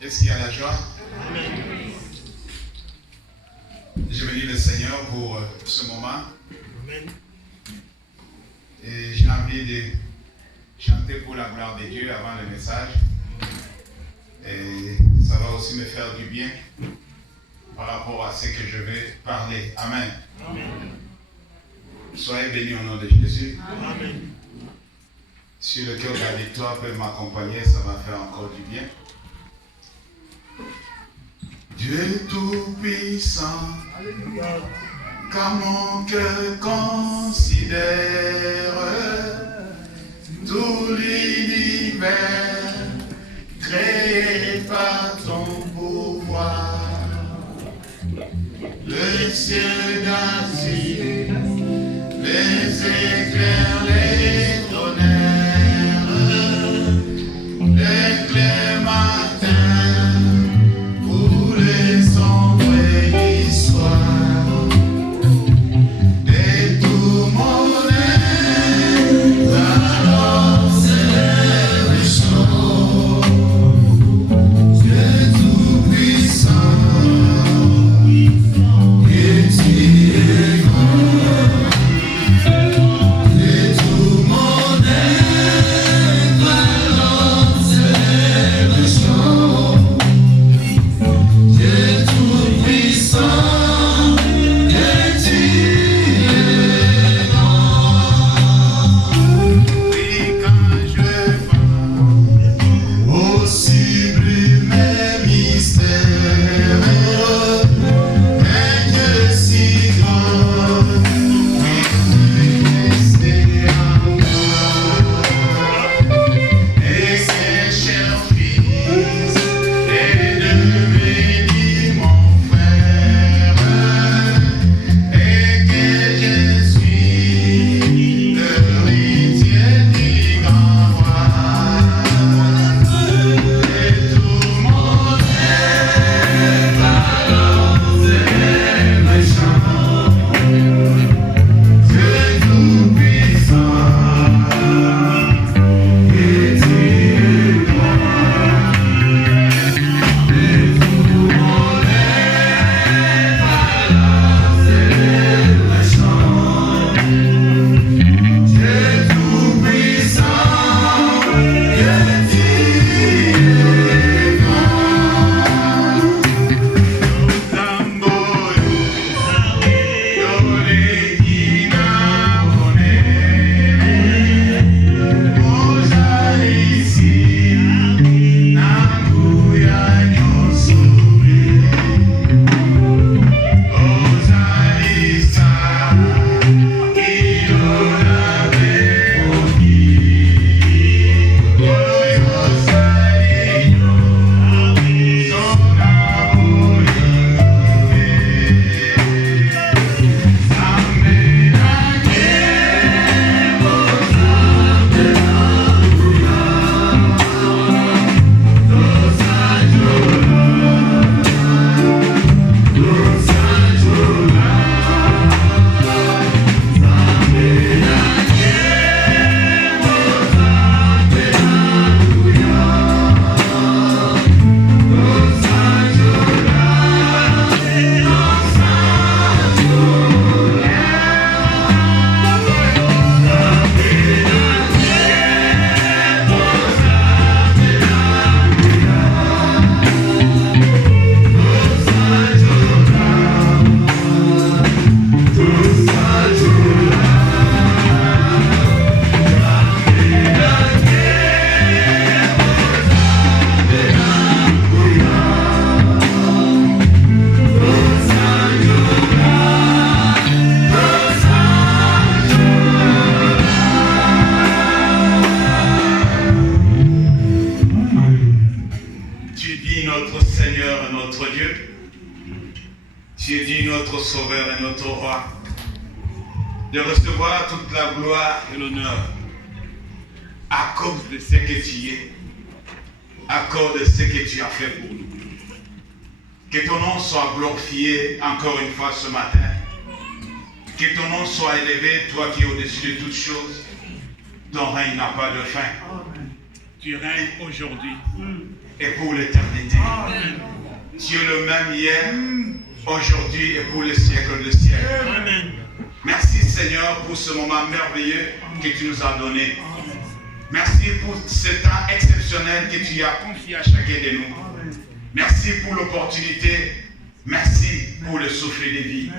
Est-ce qu'il y a la joie? Amen. Je bénis le Seigneur pour ce moment. Amen. Et j'ai envie de chanter pour la gloire de Dieu avant le message. Et ça va aussi me faire du bien par rapport à ce que je vais parler. Amen. Amen. Soyez bénis au nom de Jésus. Amen. Si le cœur de la victoire peut m'accompagner, ça va faire encore du bien. Dieu tout-puissant, car mon cœur considère tout l'univers créé par ton pouvoir. Le ciel d'azur, les éclairs, les tonnerres, les clairs matins, pour les sombres histoires, et tout mon être, alors c'est le chant, Dieu tout-puissant. De recevoir toute la gloire et l'honneur à cause de ce que tu es, à cause de ce que tu as fait pour nous. Que ton nom soit glorifié encore une fois ce matin. Que ton nom soit élevé, toi qui es au-dessus de toutes choses. Ton règne n'a pas de fin. tu règnes aujourd'hui et pour l'éternité. Tu es le même hier, aujourd'hui et pour les siècles de siècles. Amen. Merci Seigneur pour ce moment merveilleux que tu nous as donné. Merci pour ce temps exceptionnel que tu as confié à chacun de nous. Merci pour l'opportunité. Merci pour le souffle de vie.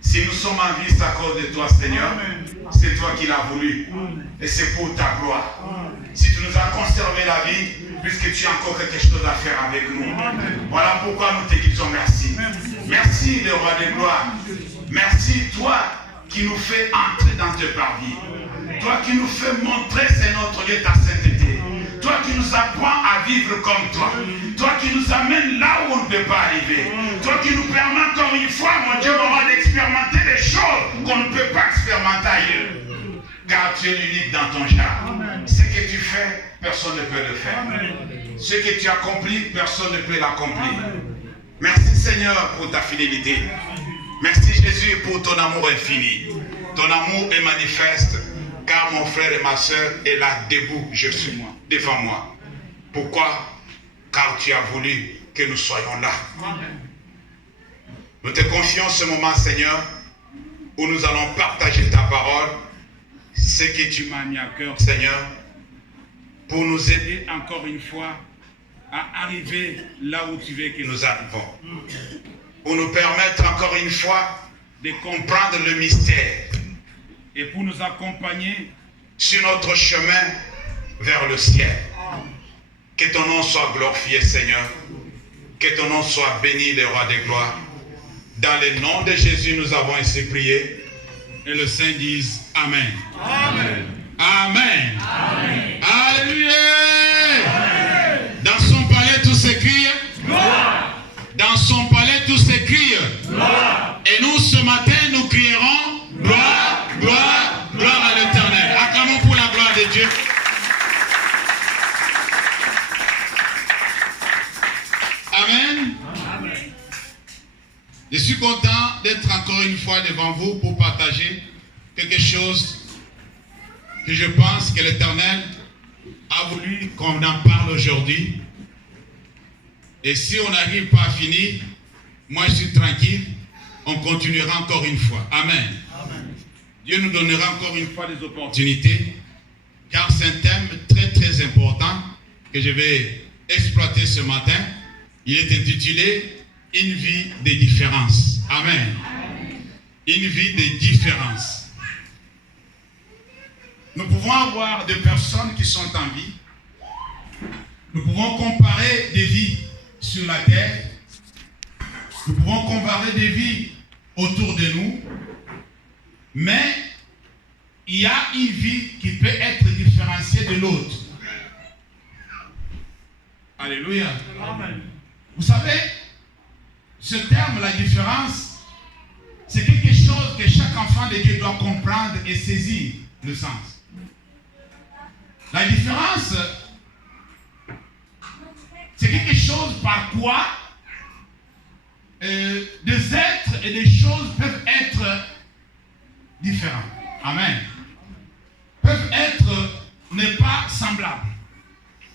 Si nous sommes en vie, c'est à cause de toi Seigneur. C'est toi qui l'as voulu. Et c'est pour ta gloire. Si tu nous as conservé la vie, puisque tu as encore quelque chose à faire avec nous. Voilà pourquoi nous te disons merci. Merci le roi de gloire. Merci toi qui nous fais entrer dans tes parvis. Toi qui nous fais montrer, c'est notre Dieu, ta sainteté. Toi qui nous apprends à vivre comme toi. Toi qui nous amènes là où on ne peut pas arriver. Toi qui nous permets encore une fois, mon Dieu, d'expérimenter des choses qu'on ne peut pas expérimenter ailleurs. Car tu es unique dans ton genre. Ce que tu fais, personne ne peut le faire. Ce que tu accomplis, personne ne peut l'accomplir. Merci Seigneur pour ta fidélité. Merci Jésus pour ton amour infini. Ton amour est manifeste, car mon frère et ma soeur est là debout, je suis moi, devant moi. Pourquoi? Car tu as voulu que nous soyons là. Nous te confions ce moment, Seigneur, où nous allons partager ta parole, ce que tu m'as mis à cœur, Seigneur, pour nous aider encore une fois à arriver là où tu veux que nous arrivons. Pour nous permettre encore une fois de comprendre le mystère et pour nous accompagner sur notre chemin vers le ciel. Que ton nom soit glorifié, Seigneur. Que ton nom soit béni, le roi des gloires. Dans le nom de Jésus, nous avons ainsi prié. Et le Saint dise Amen. Amen. Amen. Amen. Alléluia. Amen. Dans son palais, tout s'écrie. Gloire. Dans son palais, tout s'écrie. Gloire. Et nous, ce matin, nous crierons gloire, gloire, gloire à l'Éternel. Acclamons pour la gloire de Dieu. Amen. Amen. Je suis content d'être encore une fois devant vous pour partager quelque chose que je pense que l'Éternel a voulu qu'on en parle aujourd'hui. Et si on n'arrive pas à finir, moi je suis tranquille, on continuera encore une fois. Amen. Amen. Dieu nous donnera encore une fois des opportunités, car c'est un thème très très important que je vais exploiter ce matin. Il est intitulé « Une vie de différence ». Amen. Une vie de différence. Nous pouvons avoir des personnes qui sont en vie. Nous pouvons comparer des vies sur la terre. Nous pouvons comparer des vies autour de nous. Mais il y a une vie qui peut être différenciée de l'autre. Alléluia. Amen. Vous savez, ce terme, la différence, c'est quelque chose que chaque enfant de Dieu doit comprendre et saisir le sens. La différence, c'est quelque chose par quoi des êtres et des choses peuvent être différents. Amen. Peuvent être, n'est pas semblables.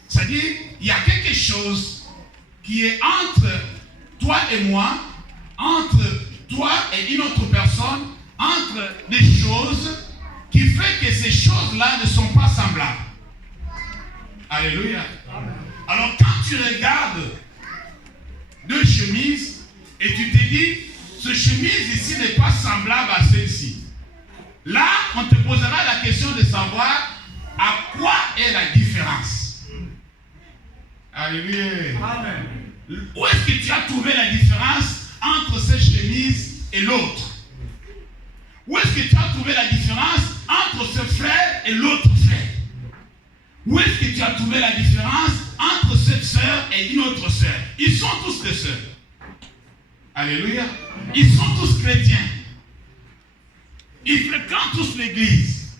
C'est-à-dire, il y a quelque chose qui est entre toi et moi, entre toi et une autre personne, entre des choses qui fait que ces choses-là ne sont pas semblables. Alléluia. Amen. Alors quand tu regardes deux chemises et tu te dis, ce chemise ici n'est pas semblable à celle-ci. Là, on te posera la question de savoir à quoi est la différence. Alléluia. Amen. Où est-ce que tu as trouvé la différence entre cette chemise et l'autre? Où est-ce que tu as trouvé la différence entre ce frère et l'autre frère? Où est-ce que tu as trouvé la différence entre cette sœur et une autre sœur? Ils sont tous des sœurs. Alléluia. Ils sont tous chrétiens. Ils fréquentent tous l'église.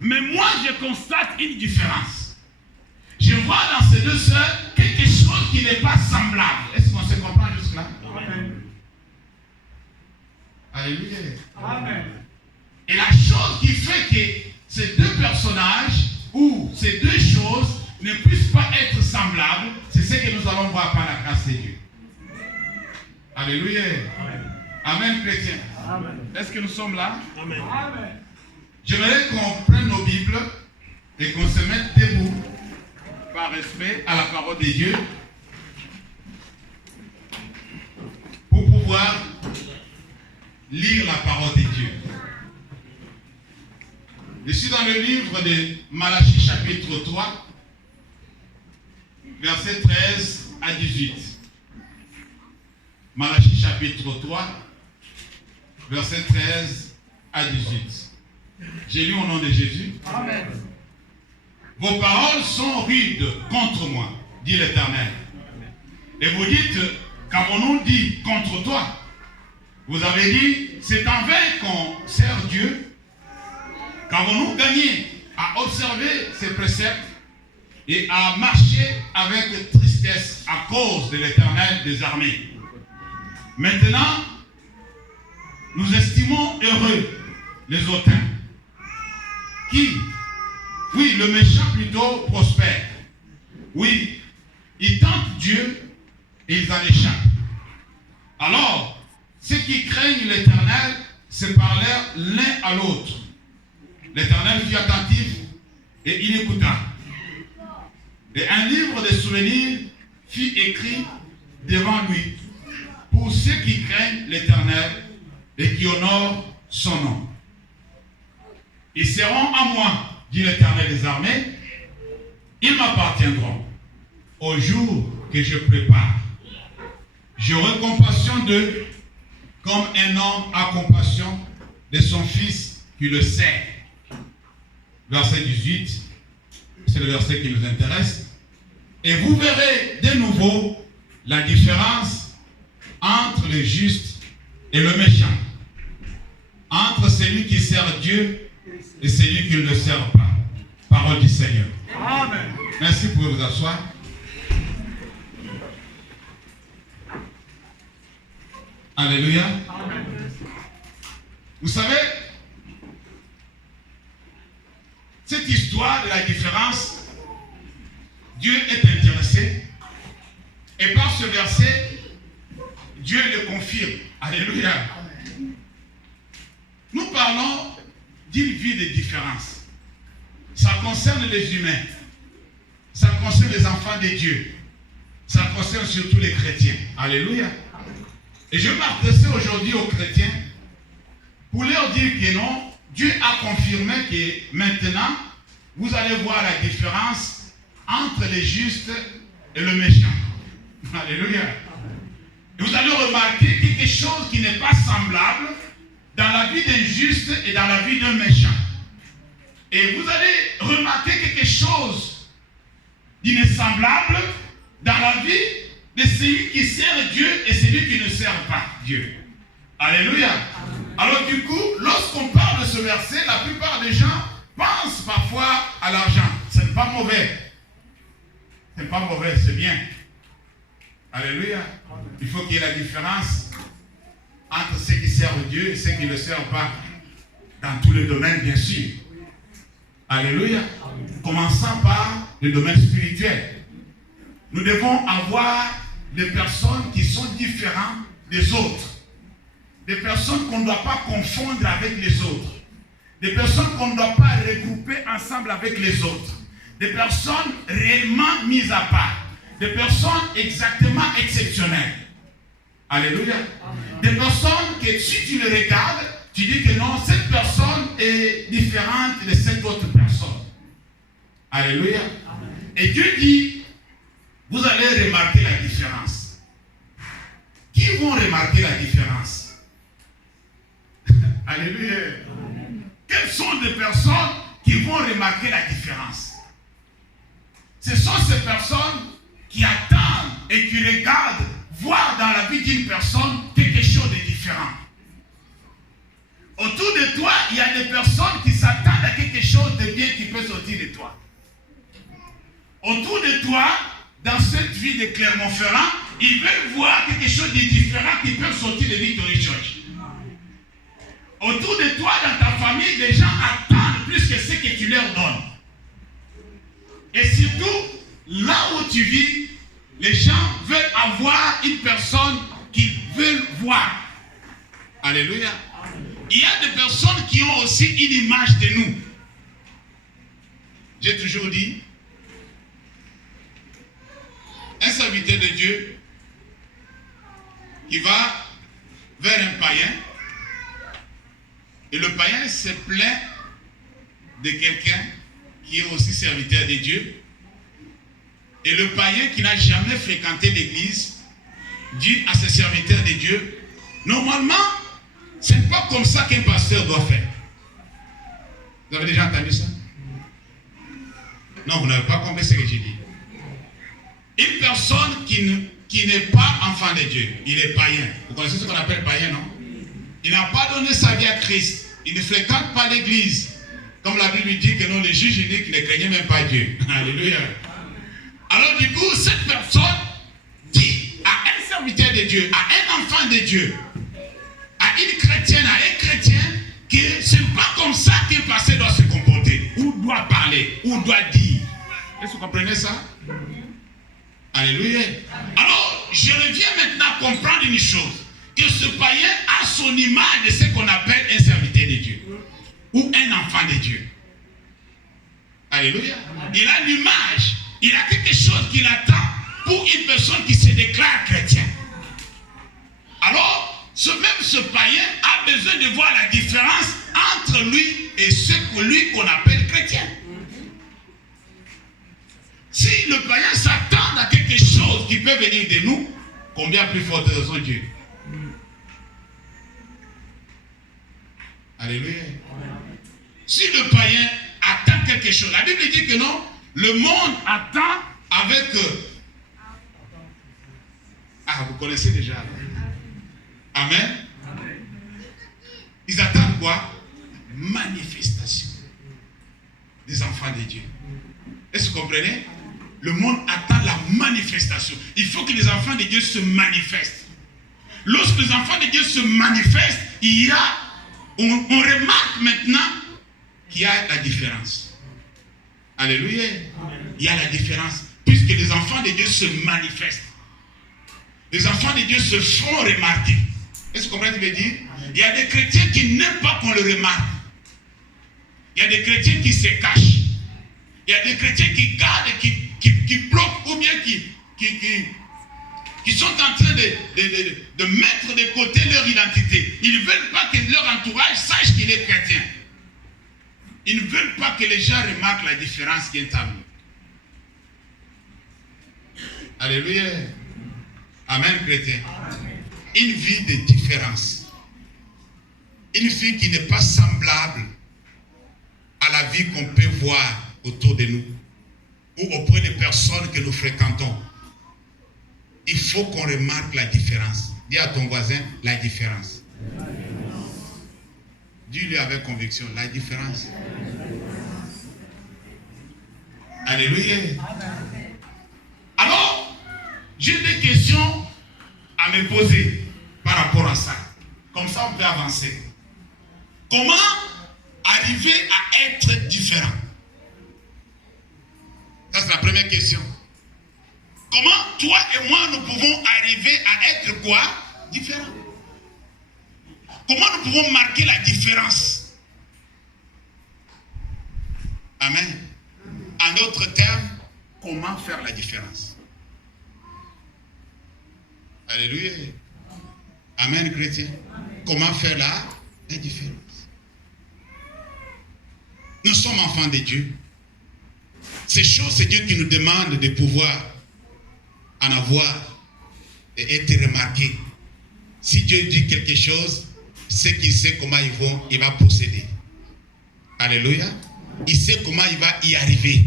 Mais moi, je constate une différence. Je vois dans ces deux sœurs quelque chose qui n'est pas semblable. Est-ce qu'on se comprend jusque-là? Amen. Alléluia. Amen. Et la chose qui fait que ces deux personnages ou ces deux choses ne puisse pas être semblable, c'est ce que nous allons voir par la grâce de Dieu. Alléluia. Amen, chrétien. Est-ce que nous sommes là? Amen. J'aimerais qu'on prenne nos Bibles et qu'on se mette debout par respect à la parole de Dieu pour pouvoir lire la parole de Dieu. Je suis dans le livre de Malachie chapitre 3, versets 13 à 18. Malachie chapitre 3, versets 13 à 18. J'ai lu au nom de Jésus. Amen. Vos paroles sont rudes contre moi, dit l'Éternel. Et vous dites, qu'avons-nous dit contre toi? Vous avez dit, c'est en vain qu'on sert Dieu. Qu'avons-nous gagné à observer ses préceptes et à marcher avec tristesse à cause de l'Éternel des armées? Maintenant, nous estimons heureux les hautains qui, oui, le méchant plutôt prospère. Oui, ils tentent Dieu et ils en échappent. Alors, ceux qui craignent l'Éternel se parlèrent l'un à l'autre. L'Éternel fut attentif et il écouta. Et un livre de souvenirs fut écrit devant lui pour ceux qui craignent l'Éternel et qui honorent son nom. Ils seront à moi, dit l'Éternel des armées, ils m'appartiendront au jour que je prépare. J'aurai compassion d'eux comme un homme a compassion de son fils qui le sert. Verset 18, c'est le verset qui nous intéresse. Et vous verrez de nouveau la différence entre le juste et le méchant, entre celui qui sert Dieu et celui qui ne le sert pas. Parole du Seigneur. Amen. Merci pour vous asseoir. Alléluia. Amen. Vous savez, cette histoire de la différence, Dieu est intéressé. Et par ce verset, Dieu le confirme. Alléluia. Amen. Nous parlons d'une vie de différence. Ça concerne les humains. Ça concerne les enfants de Dieu. Ça concerne surtout les chrétiens. Alléluia. Et je m'adresse aujourd'hui aux chrétiens pour leur dire que non, Dieu a confirmé que maintenant, vous allez voir la différence entre les justes et le méchant. Alléluia. Et vous allez remarquer quelque chose qui n'est pas semblable dans la vie d'un juste et dans la vie d'un méchant. Et vous allez remarquer quelque chose d'insemblable dans la vie de celui qui sert Dieu et celui qui ne sert pas Dieu. Alléluia. Alors du coup, lorsqu'on parle de ce verset, la plupart des gens pensent parfois à l'argent. Ce n'est pas mauvais. Ce n'est pas mauvais, c'est bien. Alléluia. Il faut qu'il y ait la différence entre ceux qui servent Dieu et ceux qui ne le servent pas. Dans tous les domaines, bien sûr. Alléluia. Commençant par le domaine spirituel. Nous devons avoir des personnes qui sont différentes des autres. Des personnes qu'on ne doit pas confondre avec les autres. Des personnes qu'on ne doit pas regrouper ensemble avec les autres. Des personnes réellement mises à part. Des personnes exactement exceptionnelles. Alléluia. Des personnes que si tu les regardes, tu dis que non, cette personne est différente de cette autre personne. Alléluia. Et Dieu dit, vous allez remarquer la différence. Qui vont remarquer la différence? Alléluia. Quelles sont les personnes qui vont remarquer la différence? Ce sont ces personnes qui attendent et qui regardent voir dans la vie d'une personne quelque chose de différent. Autour de toi, il y a des personnes qui s'attendent à quelque chose de bien qui peut sortir de toi. Autour de toi, dans cette vie de Clermont-Ferrand, ils veulent voir quelque chose de différent qui peut sortir de Victory Church. Autour de toi, dans ta famille, les gens attendent plus que ce que tu leur donnes. Et surtout, là où tu vis, les gens veulent avoir une personne qu'ils veulent voir. Alléluia. Il y a des personnes qui ont aussi une image de nous. J'ai toujours dit, un serviteur de Dieu qui va vers un païen, et le païen se plaint de quelqu'un qui est aussi serviteur de Dieu. Et le païen qui n'a jamais fréquenté l'église dit à ce serviteur de Dieu, normalement, ce n'est pas comme ça qu'un pasteur doit faire. Vous avez déjà entendu ça? Non, vous n'avez pas compris ce que j'ai dit. Une personne qui n'est pas enfant de Dieu, il est païen. Vous connaissez ce qu'on appelle païen, non? Il n'a pas donné sa vie à Christ. Il ne fréquente pas l'église. Comme la Bible dit que non, les juges uniques ne craignaient même pas Dieu. Alléluia. Alors du coup, cette personne dit à un serviteur de Dieu, à un enfant de Dieu, à une chrétienne, à un chrétien, que ce n'est pas comme ça qu'un pasteur doit se comporter, ou doit parler, ou doit dire. Est-ce que vous comprenez ça? Alléluia. Alors, je reviens maintenant à comprendre une chose, que ce païen a son image de ce qu'on appelle un serviteur de Dieu, ou un enfant de Dieu. Alléluia. Il a l'image, il a quelque chose qu'il attend pour une personne qui se déclare chrétien. Alors, ce païen a besoin de voir la différence entre lui et ce que lui qu'on appelle chrétien. Si le païen s'attend à quelque chose qui peut venir de nous, combien plus forte raison Dieu? Alléluia. Si le païen attend quelque chose, la Bible dit que non, le monde attend avec... vous connaissez déjà. Amen. Ils attendent quoi? Manifestation des enfants de Dieu. Est-ce que vous comprenez? Le monde attend la manifestation. Il faut que les enfants de Dieu se manifestent. Lorsque les enfants de Dieu se manifestent, on remarque maintenant qu'il y a la différence. Alléluia. Il y a la différence. Puisque les enfants de Dieu se manifestent. Les enfants de Dieu se font remarquer. Est-ce que vous comprenez ce que je veux dire? Il y a des chrétiens qui n'aiment pas qu'on le remarque. Il y a des chrétiens qui se cachent. Il y a des chrétiens qui gardent, qui bloquent ou bien qui sont en train de mettre de côté leur identité. Ils ne veulent pas que leur entourage sache qu'il est chrétien. Ils ne veulent pas que les gens remarquent la différence qui est en nous. Alléluia. Amen, chrétien. Une vie de différence. Une vie qui n'est pas semblable à la vie qu'on peut voir autour de nous ou auprès des personnes que nous fréquentons. Il faut qu'on remarque la différence. Dis à ton voisin, la différence. Dis-lui avec conviction, la différence. Alléluia. Alors, j'ai des questions à me poser par rapport à ça. Comme ça, on peut avancer. Comment arriver à être différent? Ça, c'est la première question. Comment toi et moi, nous pouvons arriver à être quoi? Différent. Comment nous pouvons marquer la différence? Amen. En d'autres termes, comment faire la différence? Alléluia. Amen, chrétien. Comment faire la différence? Nous sommes enfants de Dieu. Ces choses, c'est Dieu qui nous demande de pouvoir en avoir et être remarqué. Si Dieu dit quelque chose, c'est qu'il sait comment il va procéder. Alléluia. Il sait comment il va y arriver.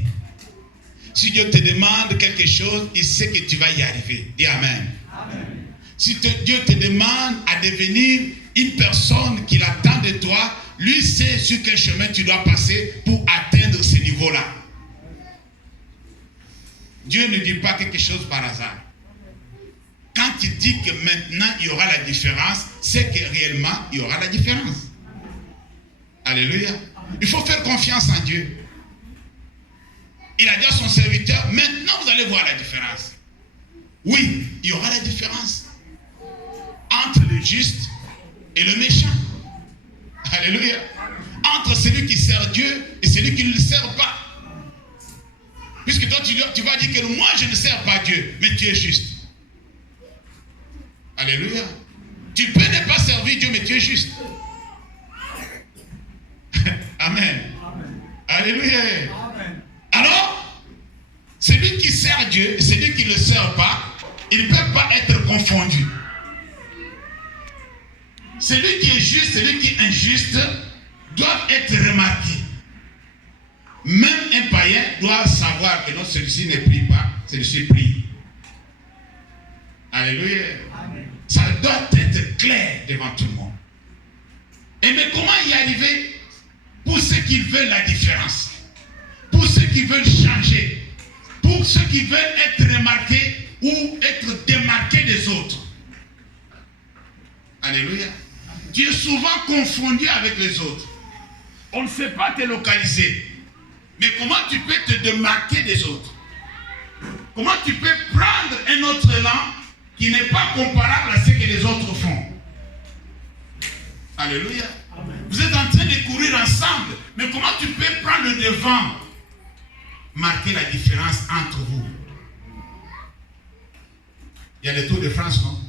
Si Dieu te demande quelque chose, il sait que tu vas y arriver. Dis Amen. Amen. Si Dieu te demande à devenir une personne qu'il attend de toi, lui sait sur quel chemin tu dois passer pour atteindre ce niveau-là. Dieu ne dit pas quelque chose par hasard. Quand il dit que maintenant il y aura la différence, c'est que réellement il y aura la différence. Alléluia. Il faut faire confiance en Dieu. il a dit à son serviteur, maintenant vous allez voir la différence. Oui, il y aura la différence entre le juste et le méchant. Alléluia. Entre celui qui sert Dieu et celui qui ne le sert pas. Puisque toi tu vas dire que moi je ne sers pas Dieu, mais tu es juste. Alléluia. Tu peux ne pas servir Dieu, mais tu es juste. Amen. Alléluia. Amen. Alors, celui qui sert Dieu et celui qui ne le sert pas, ils ne peuvent pas être confondus. Celui qui est juste, celui qui est injuste, doivent être remarqués. Même un païen doit savoir que non, celui-ci ne prie pas, celui-ci prie. Alléluia. Amen. Ça doit être clair devant tout le monde. Et mais comment y arriver? Pour ceux qui veulent la différence, pour ceux qui veulent changer, pour ceux qui veulent être remarqués ou être démarqués des autres. Alléluia. Tu es souvent confondu avec les autres. On ne sait pas te localiser. Mais comment tu peux te démarquer des autres? Comment tu peux prendre un autre élan qui n'est pas comparable à ce que les autres font? Alléluia. Amen. Vous êtes en train de courir ensemble. Mais comment tu peux prendre le devant? Marquer la différence entre vous. Il y a les Tours de France, non?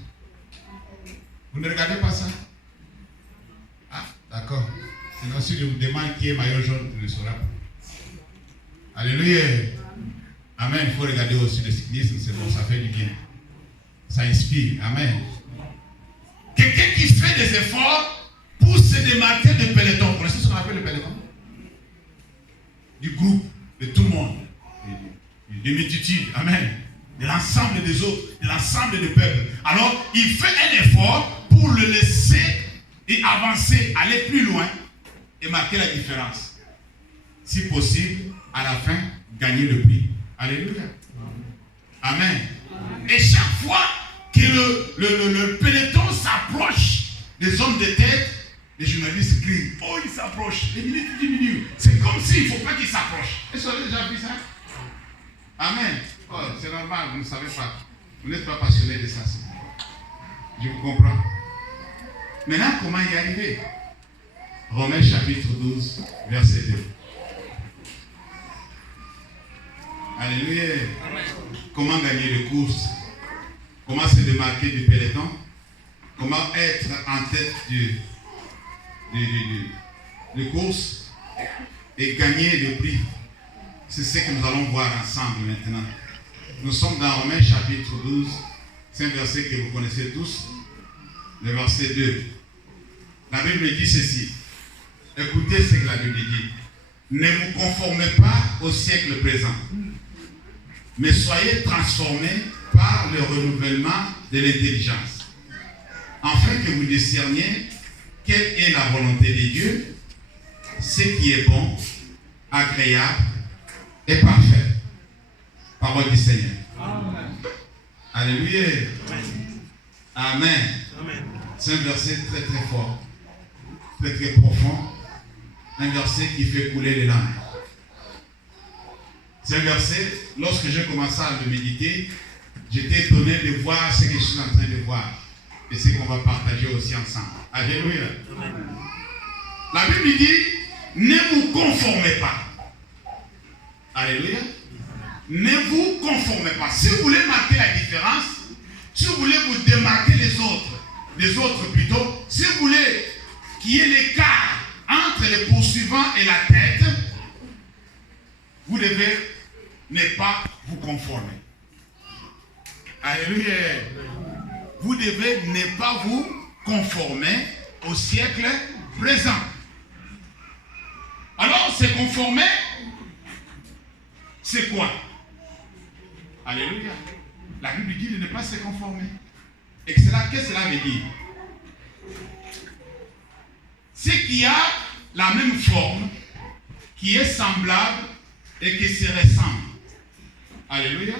Vous ne regardez pas ça? Ah, d'accord. Sinon, si je vous demande qui est maillot jaune, vous ne saurez pas. Alléluia. Amen. Il faut regarder aussi le cyclisme, c'est bon, ça fait du bien. Ça inspire. Amen. Quelqu'un qui fait des efforts pour se démarquer du peloton. Vous connaissez ce qu'on appelle le peloton? Du groupe, de tout le monde. De multitude. Amen. De l'ensemble des autres, de l'ensemble des peuples. Alors, il fait un effort pour le laisser et avancer, aller plus loin et marquer la différence. Si possible, à la fin, gagner le prix. Alléluia. Amen. Et chaque fois que le peloton s'approche des hommes de tête, les journalistes crient, oh, il s'approche, les minutes diminuent. C'est comme s'il ne faut pas qu'il s'approche. Est-ce que vous avez déjà vu ça? Amen. Oh, c'est normal, vous ne savez pas. Vous n'êtes pas passionné de ça. Je vous comprends. Maintenant, comment y arriver? Romains chapitre 12, verset 2. Alléluia. Amen. Comment gagner les courses? Comment se démarquer du peloton? Comment être en tête de course et gagner le prix? C'est ce que nous allons voir ensemble maintenant. Nous sommes dans Romains chapitre 12. C'est un verset que vous connaissez tous. Le verset 2. La Bible dit ceci. Écoutez ce que la Bible dit. Ne vous conformez pas au siècle présent, mais soyez transformés par le renouvellement de l'intelligence, afin que vous discerniez quelle est la volonté de Dieu, ce qui est bon, agréable et parfait. Parole du Seigneur. Amen. Alléluia. Amen. Amen. C'est un verset très très fort, très très profond, un verset qui fait couler les larmes. C'est un verset, lorsque j'ai commencé à le méditer, j'étais étonné de voir ce que je suis en train de voir et ce qu'on va partager aussi ensemble. Alléluia. Amen. La Bible dit, ne vous conformez pas. Alléluia. Ne vous conformez pas. Si vous voulez marquer la différence, si vous voulez vous démarquer les autres plutôt, si vous voulez qu'il y ait l'écart entre les poursuivants et la tête, vous devez ne pas vous conformer. Alléluia. Vous devez ne pas vous conformer au siècle présent. Alors, se conformer, c'est quoi? Alléluia. La Bible dit de ne pas se conformer. Et qu'est-ce que cela veut dire? C'est qu'il y a la même forme, qui est semblable et qui se ressemble. Alléluia.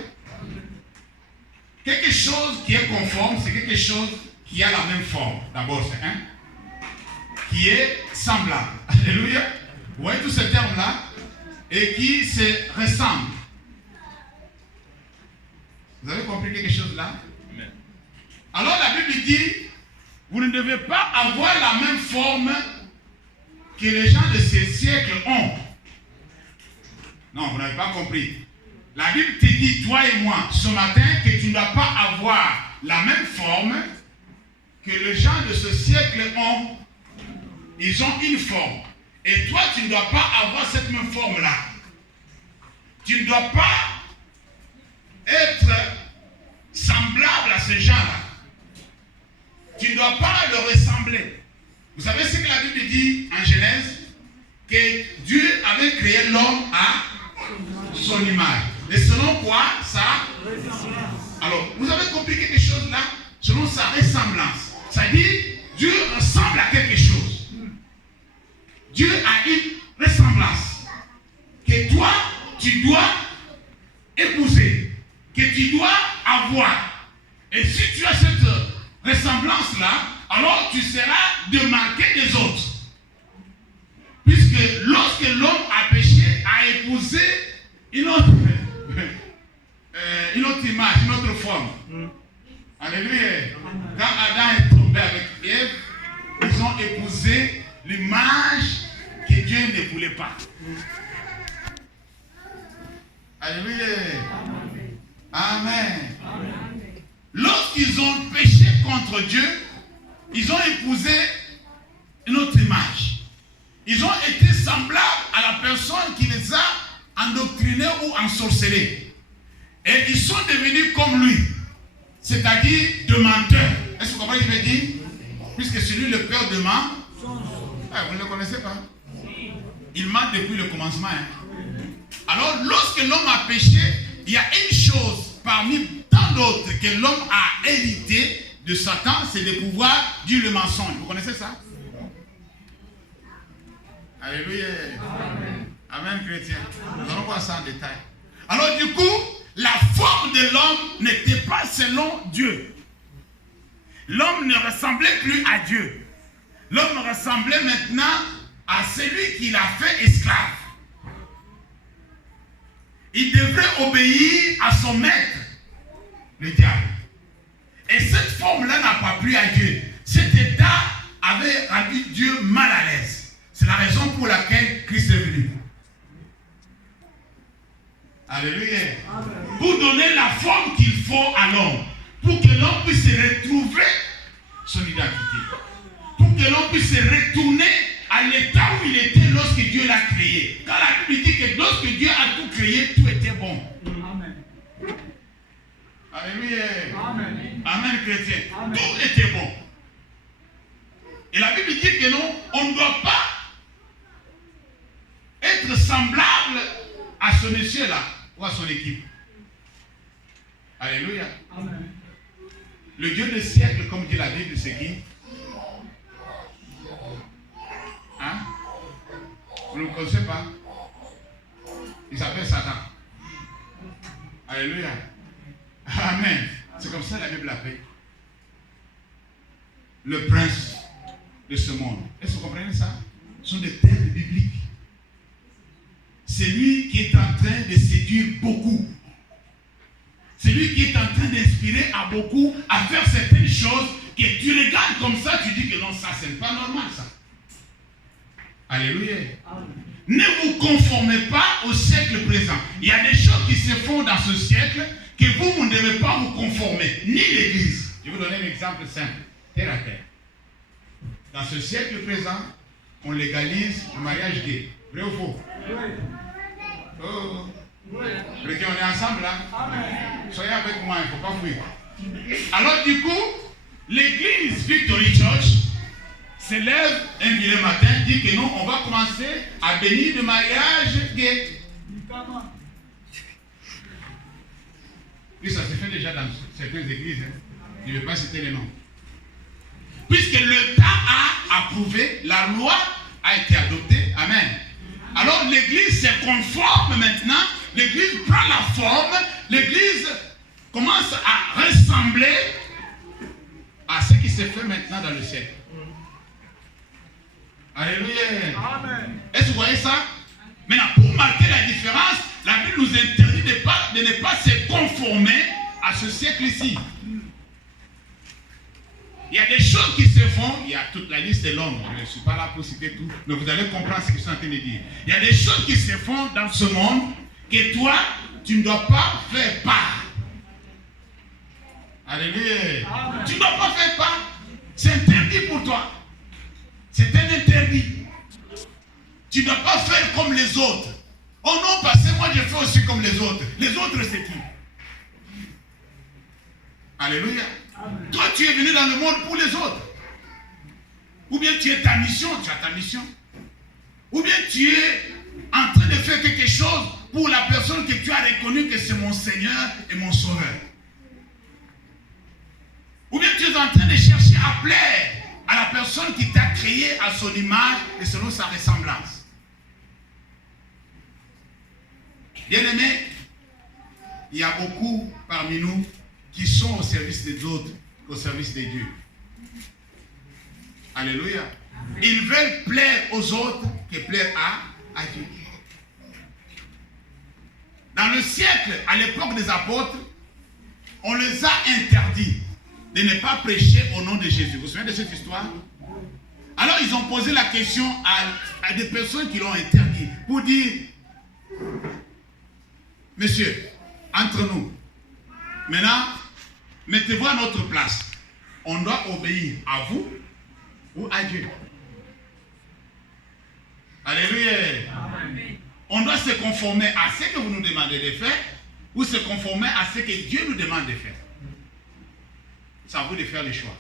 Quelque chose qui est conforme, c'est quelque chose qui a la même forme. D'abord, c'est un qui est semblable. Alléluia. Vous voyez tous ces termes-là? Et qui se ressemble. Vous avez compris quelque chose là? Amen. Alors la Bible dit, vous ne devez pas avoir la même forme que les gens de ces siècles ont. Non, vous n'avez pas compris. La Bible te dit, toi et moi, ce matin, que tu ne dois pas avoir la même forme que les gens de ce siècle ont. Ils ont une forme. Et toi, tu ne dois pas avoir cette même forme-là. Tu ne dois pas être semblable à ces gens-là. Tu ne dois pas leur ressembler. Vous savez ce que la Bible dit en Genèse? Que Dieu avait créé l'homme à son image. Et selon quoi? Ça. Alors, vous avez compris quelque chose là? Selon sa ressemblance. Ça dit, Dieu ressemble à quelque chose. Dieu a une ressemblance que toi, tu dois épouser, que tu dois avoir. Et si tu as cette ressemblance-là, alors tu seras démarqué des autres. Puisque lorsque l'homme a péché, a épousé une autre image, une autre forme. Alléluia. Quand Adam est tombé avec Ève, ils ont épousé l'image que Dieu ne voulait pas. Alléluia. Amen. Lorsqu'ils ont péché contre Dieu, ils ont épousé une autre image. Ils ont été semblables à la personne qui les a endoctrinés ou ensorcelés. Et ils sont devenus comme lui. C'est-à-dire de menteurs. Est-ce que vous comprenez ce que je veux dire? Puisque c'est lui le père de ment. Ah, vous ne le connaissez pas? Il ment depuis le commencement. Alors, lorsque l'homme a péché, il y a une chose parmi tant d'autres que l'homme a hérité de Satan, c'est de pouvoir dire le mensonge. Vous connaissez ça? Alléluia. Amen. Amen, chrétien. Nous allons voir ça en détail. Alors du coup, la forme de l'homme n'était pas selon Dieu. L'homme ne ressemblait plus à Dieu. L'homme ressemblait maintenant à celui qui l'a fait esclave. Il devrait obéir à son maître, le diable. Et cette forme-là n'a pas plu à Dieu. Cet état avait rendu Dieu mal à l'aise. C'est la raison pour laquelle Christ est venu. Alléluia. Amen. Pour donner la forme qu'il faut à l'homme. Pour que l'homme puisse retrouver son identité. Pour que l'homme puisse retourner à l'état où il était lorsque Dieu l'a créé. Quand la Bible dit que lorsque Dieu a tout créé, tout était bon. Amen. Alléluia. Amen. Amen, chrétien. Amen. Tout était bon. Et la Bible dit que non, on ne doit pas être semblable à ce monsieur-là ou à son équipe. Alléluia. Amen. Le Dieu des siècles, comme dit la Bible, c'est qui? Hein? Vous ne le connaissez pas? Il s'appelle Satan. Alléluia. Amen. C'est comme ça que la Bible l'appelle. Le prince de ce monde. Est-ce que vous comprenez ça? Ce sont des termes bibliques. C'est lui qui est en train de séduire beaucoup. C'est lui qui est en train d'inspirer à beaucoup à faire certaines choses que tu regardes comme ça, tu dis que non, ça c'est pas normal ça. Alléluia. Amen. Ne vous conformez pas au siècle présent. Il y a des choses qui se font dans ce siècle que vous ne devez pas vous conformer, ni l'Église. Je vais vous donner un exemple simple, terre à terre. Dans ce siècle présent, on légalise le mariage gay. Vrai ou faux? Oui. Oh. Oui. On est ensemble là. Amen. Soyez avec moi, il ne faut pas fuir. Alors du coup, l'église Victory Church se lève un dimanche matin, dit que non, on va commencer à bénir le mariage gay. Et ça se fait déjà dans certaines églises. Hein. Je ne vais pas citer les noms. Puisque le temps a approuvé, la loi a été adoptée. Amen. Alors l'église se conforme maintenant, l'église prend la forme, l'église commence à ressembler à ce qui se fait maintenant dans le siècle. Alléluia. Amen. Est-ce que vous voyez ça? Maintenant, pour marquer la différence, la Bible nous interdit de ne pas se conformer à ce siècle-ci. Il y a des choses qui se font, il y a toute la liste est longue, je ne suis pas là pour citer tout, mais vous allez comprendre ce que je suis en train de dire. Il y a des choses qui se font dans ce monde que toi, tu ne dois pas faire part. Alléluia. Amen. Tu ne dois pas faire part. C'est interdit pour toi. C'est un interdit. Tu ne dois pas faire comme les autres. Oh non, parce que moi je fais aussi comme les autres. Les autres, c'est qui? Alléluia. Amen. Toi, tu es venu dans le monde pour les autres. Ou bien tu es ta mission, tu as ta mission. Ou bien tu es en train de faire quelque chose pour la personne que tu as reconnue que c'est mon Seigneur et mon Sauveur. Ou bien tu es en train de chercher à plaire à la personne qui t'a créé à son image et selon sa ressemblance. Bien-aimés, il y a beaucoup parmi nous qui sont au service des autres qu'au service de Dieu. Alléluia. Ils veulent plaire aux autres que plaire à Dieu. Dans le siècle, à l'époque des apôtres, on les a interdits de ne pas prêcher au nom de Jésus. Vous vous souvenez de cette histoire? Alors ils ont posé la question à des personnes qui l'ont interdit pour dire, monsieur, entre nous, maintenant, mettez-vous à notre place. On doit obéir à vous ou à Dieu. Alléluia. Amen. On doit se conformer à ce que vous nous demandez de faire ou se conformer à ce que Dieu nous demande de faire. C'est à vous de faire le choix.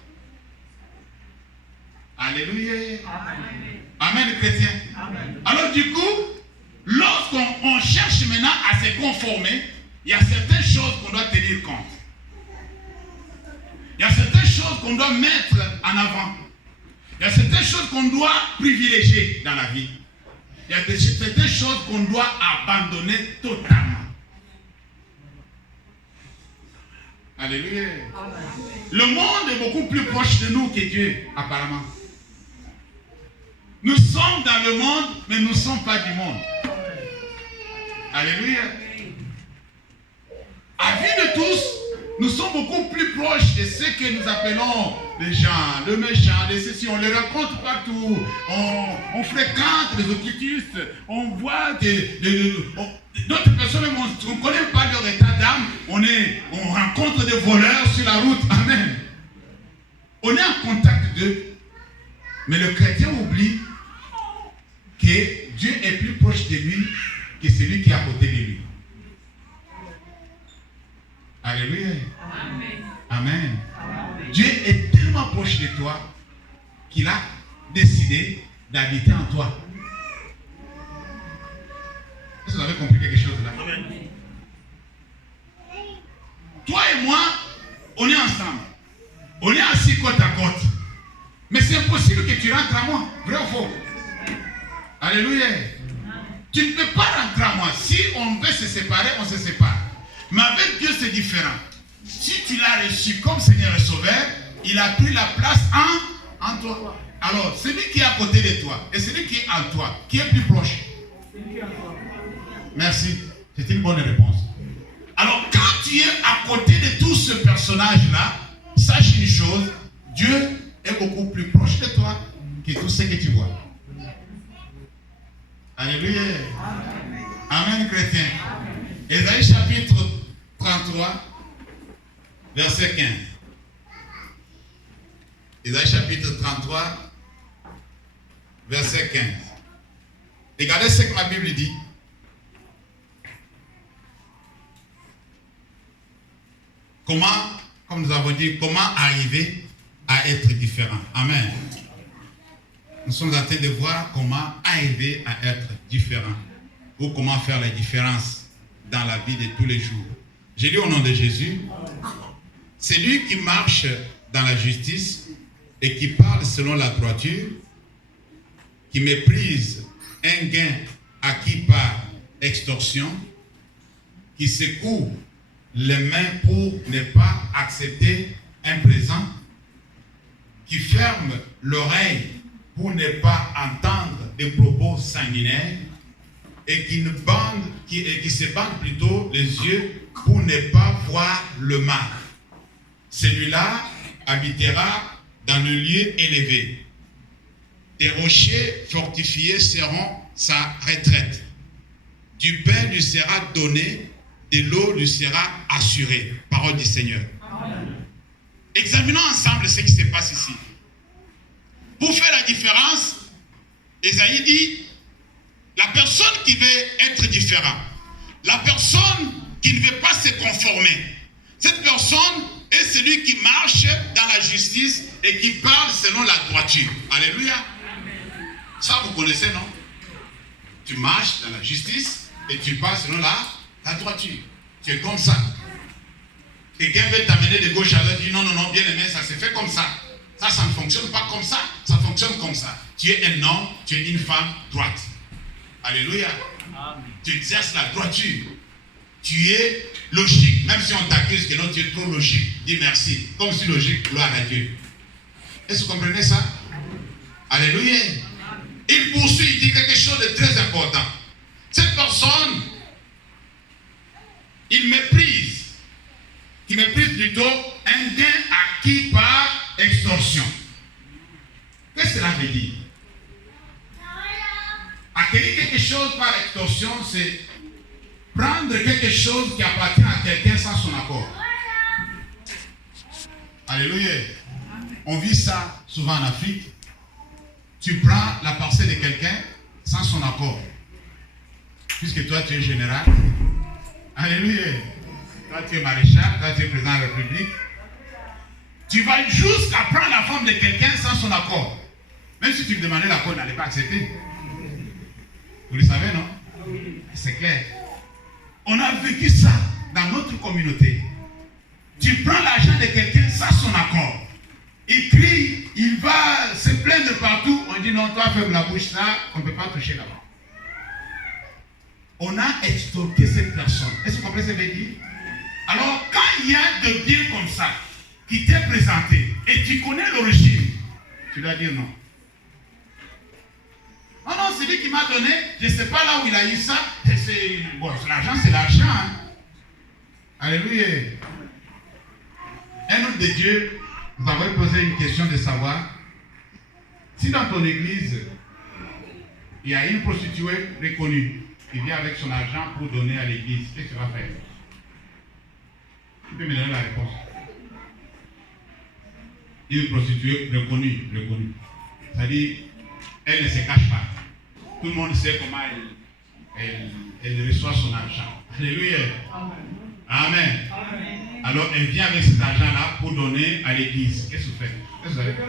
Alléluia. Amen. Amen, chrétien. Amen. Alors du coup, lorsqu'on cherche maintenant à se conformer, il y a certaines choses qu'on doit tenir compte. Il y a certaines choses qu'on doit mettre en avant. Il y a certaines choses qu'on doit privilégier dans la vie. Il y a certaines choses qu'on doit abandonner totalement. Alléluia. Le monde est beaucoup plus proche de nous que Dieu, apparemment. Nous sommes dans le monde, mais nous ne sommes pas du monde. Alléluia. À vue de tous, nous sommes beaucoup plus proches de ce que nous appelons les gens, le méchant, les ceci. On les rencontre partout. On fréquente les occultistes. On voit d'autres personnes, on ne connaît pas leur état d'âme. On rencontre des voleurs sur la route. Amen. On est en contact d'eux. Mais le chrétien oublie que Dieu est plus proche de lui que celui qui est à côté de lui. Alléluia. Amen. Amen. Amen. Dieu est tellement proche de toi qu'il a décidé d'habiter en toi. Est-ce que vous avez compris quelque chose là? Amen. Toi et moi, on est ensemble. On est assis côte à côte. Mais c'est impossible que tu rentres à moi. Vrai ou faux? Alléluia. Tu ne peux pas rentrer à moi. Si on veut se séparer, on se sépare. Mais avec Dieu, c'est différent. Si tu l'as reçu comme Seigneur et Sauveur, il a pris la place en toi. Alors, celui qui est à côté de toi et celui qui est en toi, qui est plus proche? Merci. C'est une bonne réponse. Alors, quand tu es à côté de tout ce personnage-là, sache une chose, Dieu est beaucoup plus proche de toi que tout ce que tu vois. Alléluia. Amen, chrétien. Ésaïe chapitre 33, verset 15. Ésaïe chapitre 33, verset 15. Regardez ce que ma Bible dit. Comment, comme nous avons dit, comment arriver à être différent. Amen. Nous sommes en train de voir comment arriver à être différent. Ou comment faire la différence dans la vie de tous les jours. J'ai dit au nom de Jésus, c'est lui qui marche dans la justice et qui parle selon la droiture, qui méprise un gain acquis par extorsion, qui secoue les mains pour ne pas accepter un présent, qui ferme l'oreille pour ne pas entendre des propos sanguinaires, et qui se bandent plutôt les yeux pour ne pas voir le mal. Celui-là habitera dans le lieu élevé. Des rochers fortifiés seront sa retraite. Du pain lui sera donné, de l'eau lui sera assurée. Parole du Seigneur. Amen. Examinons ensemble ce qui se passe ici. Pour faire la différence, Ésaïe dit, la personne qui veut être différente, la personne qui ne veut pas se conformer, cette personne est celui qui marche dans la justice et qui parle selon la droiture. Alléluia. Amen. Ça, vous connaissez, non? Tu marches dans la justice et tu parles selon la droiture. Tu es comme ça. Quelqu'un veut t'amener de gauche à droite, dit non, bien aimé, ça se fait comme ça. Ça ne fonctionne pas comme ça, ça fonctionne comme ça. Tu es un homme, tu es une femme droite. Alléluia. Amen. Tu exerces la droiture. Tu es logique, même si on t'accuse que non, tu es trop logique. Dis merci. Comme si logique, gloire à Dieu. Est-ce que vous comprenez ça? Alléluia. Il poursuit, il dit quelque chose de très important. Cette personne, il méprise plutôt un gain acquis par extorsion. Qu'est-ce que cela veut dire? Acquérir quelque chose par extorsion, c'est prendre quelque chose qui appartient à quelqu'un sans son accord. Alléluia. On vit ça souvent en Afrique. Tu prends la parcelle de quelqu'un sans son accord. Puisque toi, tu es général. Alléluia. Toi, tu es maréchal. Toi, tu es président de la République. Tu vas jusqu'à prendre la femme de quelqu'un sans son accord. Même si tu lui demandais l'accord, il n'allait pas accepter. Vous le savez, non? C'est clair. On a vécu ça dans notre communauté. Tu prends l'argent de quelqu'un sans son accord. Il crie, il va se plaindre partout. On dit non, toi ferme la bouche là, on ne peut pas toucher là-bas. On a extorqué cette personne. Est-ce que vous comprenez ce que ça veut dire? Alors, quand il y a de biens comme ça qui t'est présenté et tu connais l'origine, tu dois dire non. Non, c'est lui qui m'a donné, je ne sais pas là où il a eu ça. Bon, l'argent, c'est l'argent. Hein? Alléluia. Un homme de Dieu nous avait posé une question de savoir si dans ton église, il y a une prostituée reconnue qui vient avec son argent pour donner à l'église, qu'est-ce que tu vas faire? Tu peux me donner la réponse. Une prostituée reconnue. C'est-à-dire, elle ne se cache pas. Tout le monde sait comment elle reçoit son argent. Alléluia. Amen. Amen. Alors, elle vient avec cet argent-là pour donner à l'église. Qu'est-ce que vous faites? Qu'est-ce que vous allez faire?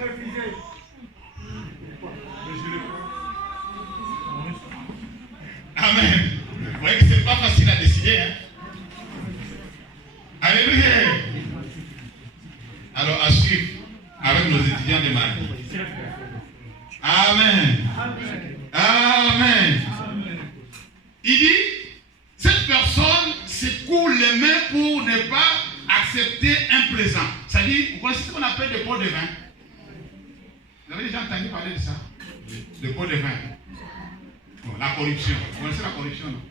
Amen. Vous voyez que ce n'est pas facile à décider. Hein? Alléluia. Alors, à suivre avec nos étudiants de mardi. Amen. Amen. Il dit, cette personne se coule les mains pour ne pas accepter un présent. C'est-à-dire, vous connaissez ce qu'on appelle des pots de vin? Vous avez déjà entendu parler de ça? Des pots de vin. Bon, la corruption. Vous connaissez la corruption, non?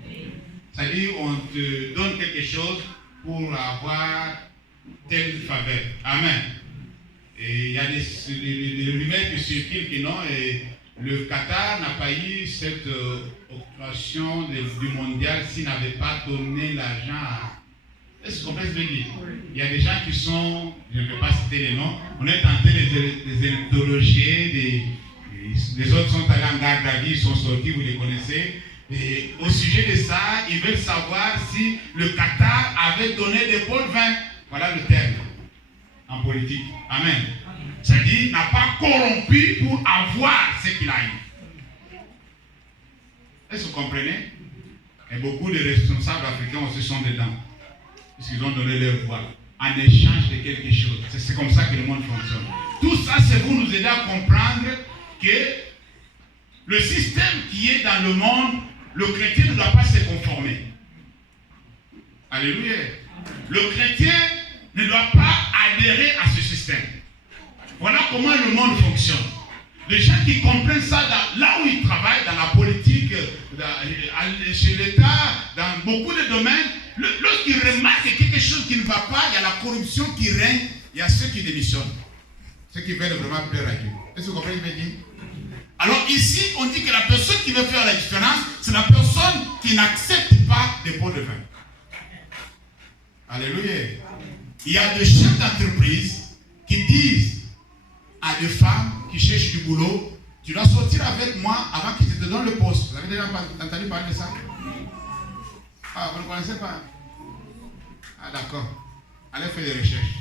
C'est-à-dire, on te donne quelque chose pour avoir telle faveur. Amen. Et il y a des rumeurs qui circulent que non, et le Qatar n'a pas eu cette octroyation du mondial s'il n'avait pas donné l'argent à... Est-ce que vous comprenez ce que je veux dire? Il y a des gens qui sont, je ne peux pas citer les noms, on est tenté de les interroger, les autres sont allés en garde à vie, ils sont sortis, vous les connaissez. Et au sujet de ça, ils veulent savoir si le Qatar avait donné des pots de vin. Voilà le terme en politique. Amen. C'est-à-dire, n'a pas corrompu pour avoir ce qu'il a eu. Est-ce que vous comprenez? Et beaucoup de responsables africains aussi sont dedans. Puisqu'ils ont donné leur voix en échange de quelque chose. C'est comme ça que le monde fonctionne. Tout ça, c'est pour nous aider à comprendre que le système qui est dans le monde, le chrétien ne doit pas se conformer. Alléluia. Le chrétien ne doit pas adhérer à ce système. Voilà comment le monde fonctionne. Les gens qui comprennent ça là où ils travaillent, dans la politique, chez l'État, dans beaucoup de domaines, lorsqu'ils remarquent quelque chose qui ne va pas, il y a la corruption qui règne, il y a ceux qui démissionnent. Ceux qui veulent vraiment plaire à Dieu. Est-ce que vous comprenez ce que je veux dire? Alors ici, on dit que la personne qui veut faire la différence, c'est la personne qui n'accepte pas des pots de vin. Alléluia. Il y a des chefs d'entreprise qui disent à des femmes qui cherchent du boulot, tu dois sortir avec moi avant que je te donne le poste. Vous avez déjà entendu parler de ça? Ah, vous ne connaissez pas? Ah, d'accord. Allez faire des recherches.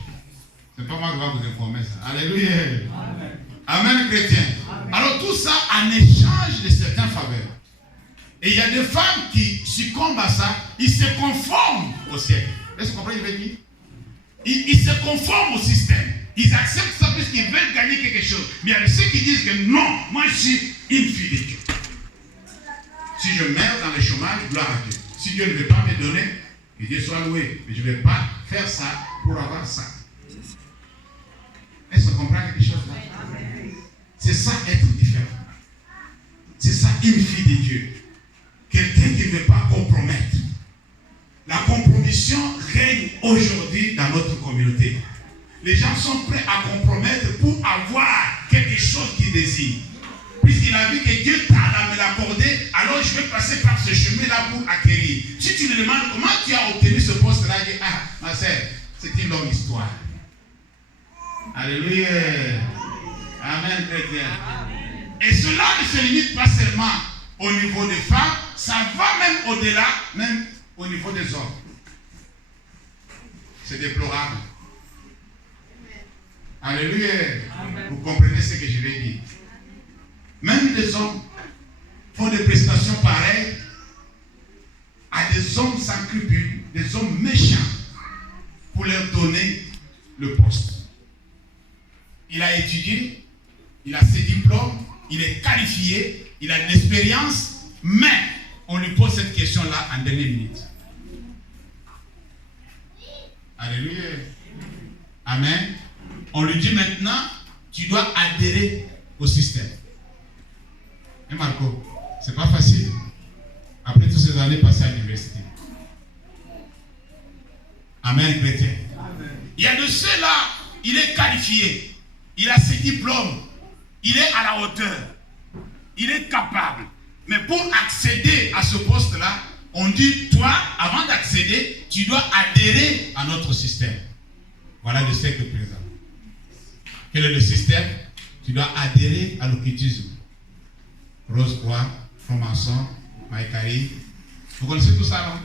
C'est pas moi qui vais vous informer ça. Alléluia. Amen, Amen chrétien. Amen. Alors tout ça en échange de certaines faveurs. Et il y a des femmes qui succombent à ça, ils se conforment au siècle. Est-ce que vous comprenez ce que je veux dire? Ils se conforment au système. Ils acceptent ça parce qu'ils veulent gagner quelque chose. Mais il y a ceux qui disent que non, moi je suis une fille de Dieu. Si je meurs dans le chômage, gloire à Dieu. Si Dieu ne veut pas me donner, que Dieu soit loué. Mais je ne vais pas faire ça pour avoir ça. Est-ce qu'on comprend quelque chose là? C'est ça être différent. C'est ça une fille de Dieu. Quelqu'un qui ne veut pas compromettre. La compromission règne aujourd'hui dans notre communauté. Les gens sont prêts à compromettre pour avoir quelque chose qu'ils désirent. Puisqu'il a vu que Dieu tarde à me l'accorder, alors je vais passer par ce chemin-là pour acquérir. Si tu me demandes comment tu as obtenu ce poste-là, je dis, ah, ma sœur, c'est une longue histoire. Alléluia. Amen, chrétien. Et cela ne se limite pas seulement au niveau des femmes, ça va même au-delà, même au niveau des hommes. C'est déplorable. Alléluia. Amen. Vous comprenez ce que je vais dire. Même des hommes font des prestations pareilles à des hommes sans scrupules, des hommes méchants, pour leur donner le poste. Il a étudié, il a ses diplômes, il est qualifié, il a de l'expérience, mais on lui pose cette question-là en dernière minute. Alléluia. Amen. On lui dit maintenant, tu dois adhérer au système. Et Marco, c'est pas facile. Après toutes ces années passées à l'université. Amen, chrétien. Il y a de ceux-là, il est qualifié. Il a ses diplômes. Il est à la hauteur. Il est capable. Mais pour accéder à ce poste-là, on dit, toi, avant d'accéder, tu dois adhérer à notre système. Voilà le siècle présent. Quel est le système? Tu dois adhérer à l'occultisme. Rose-Croix, franc-maçon, Maïkari. Vous connaissez tout ça, non?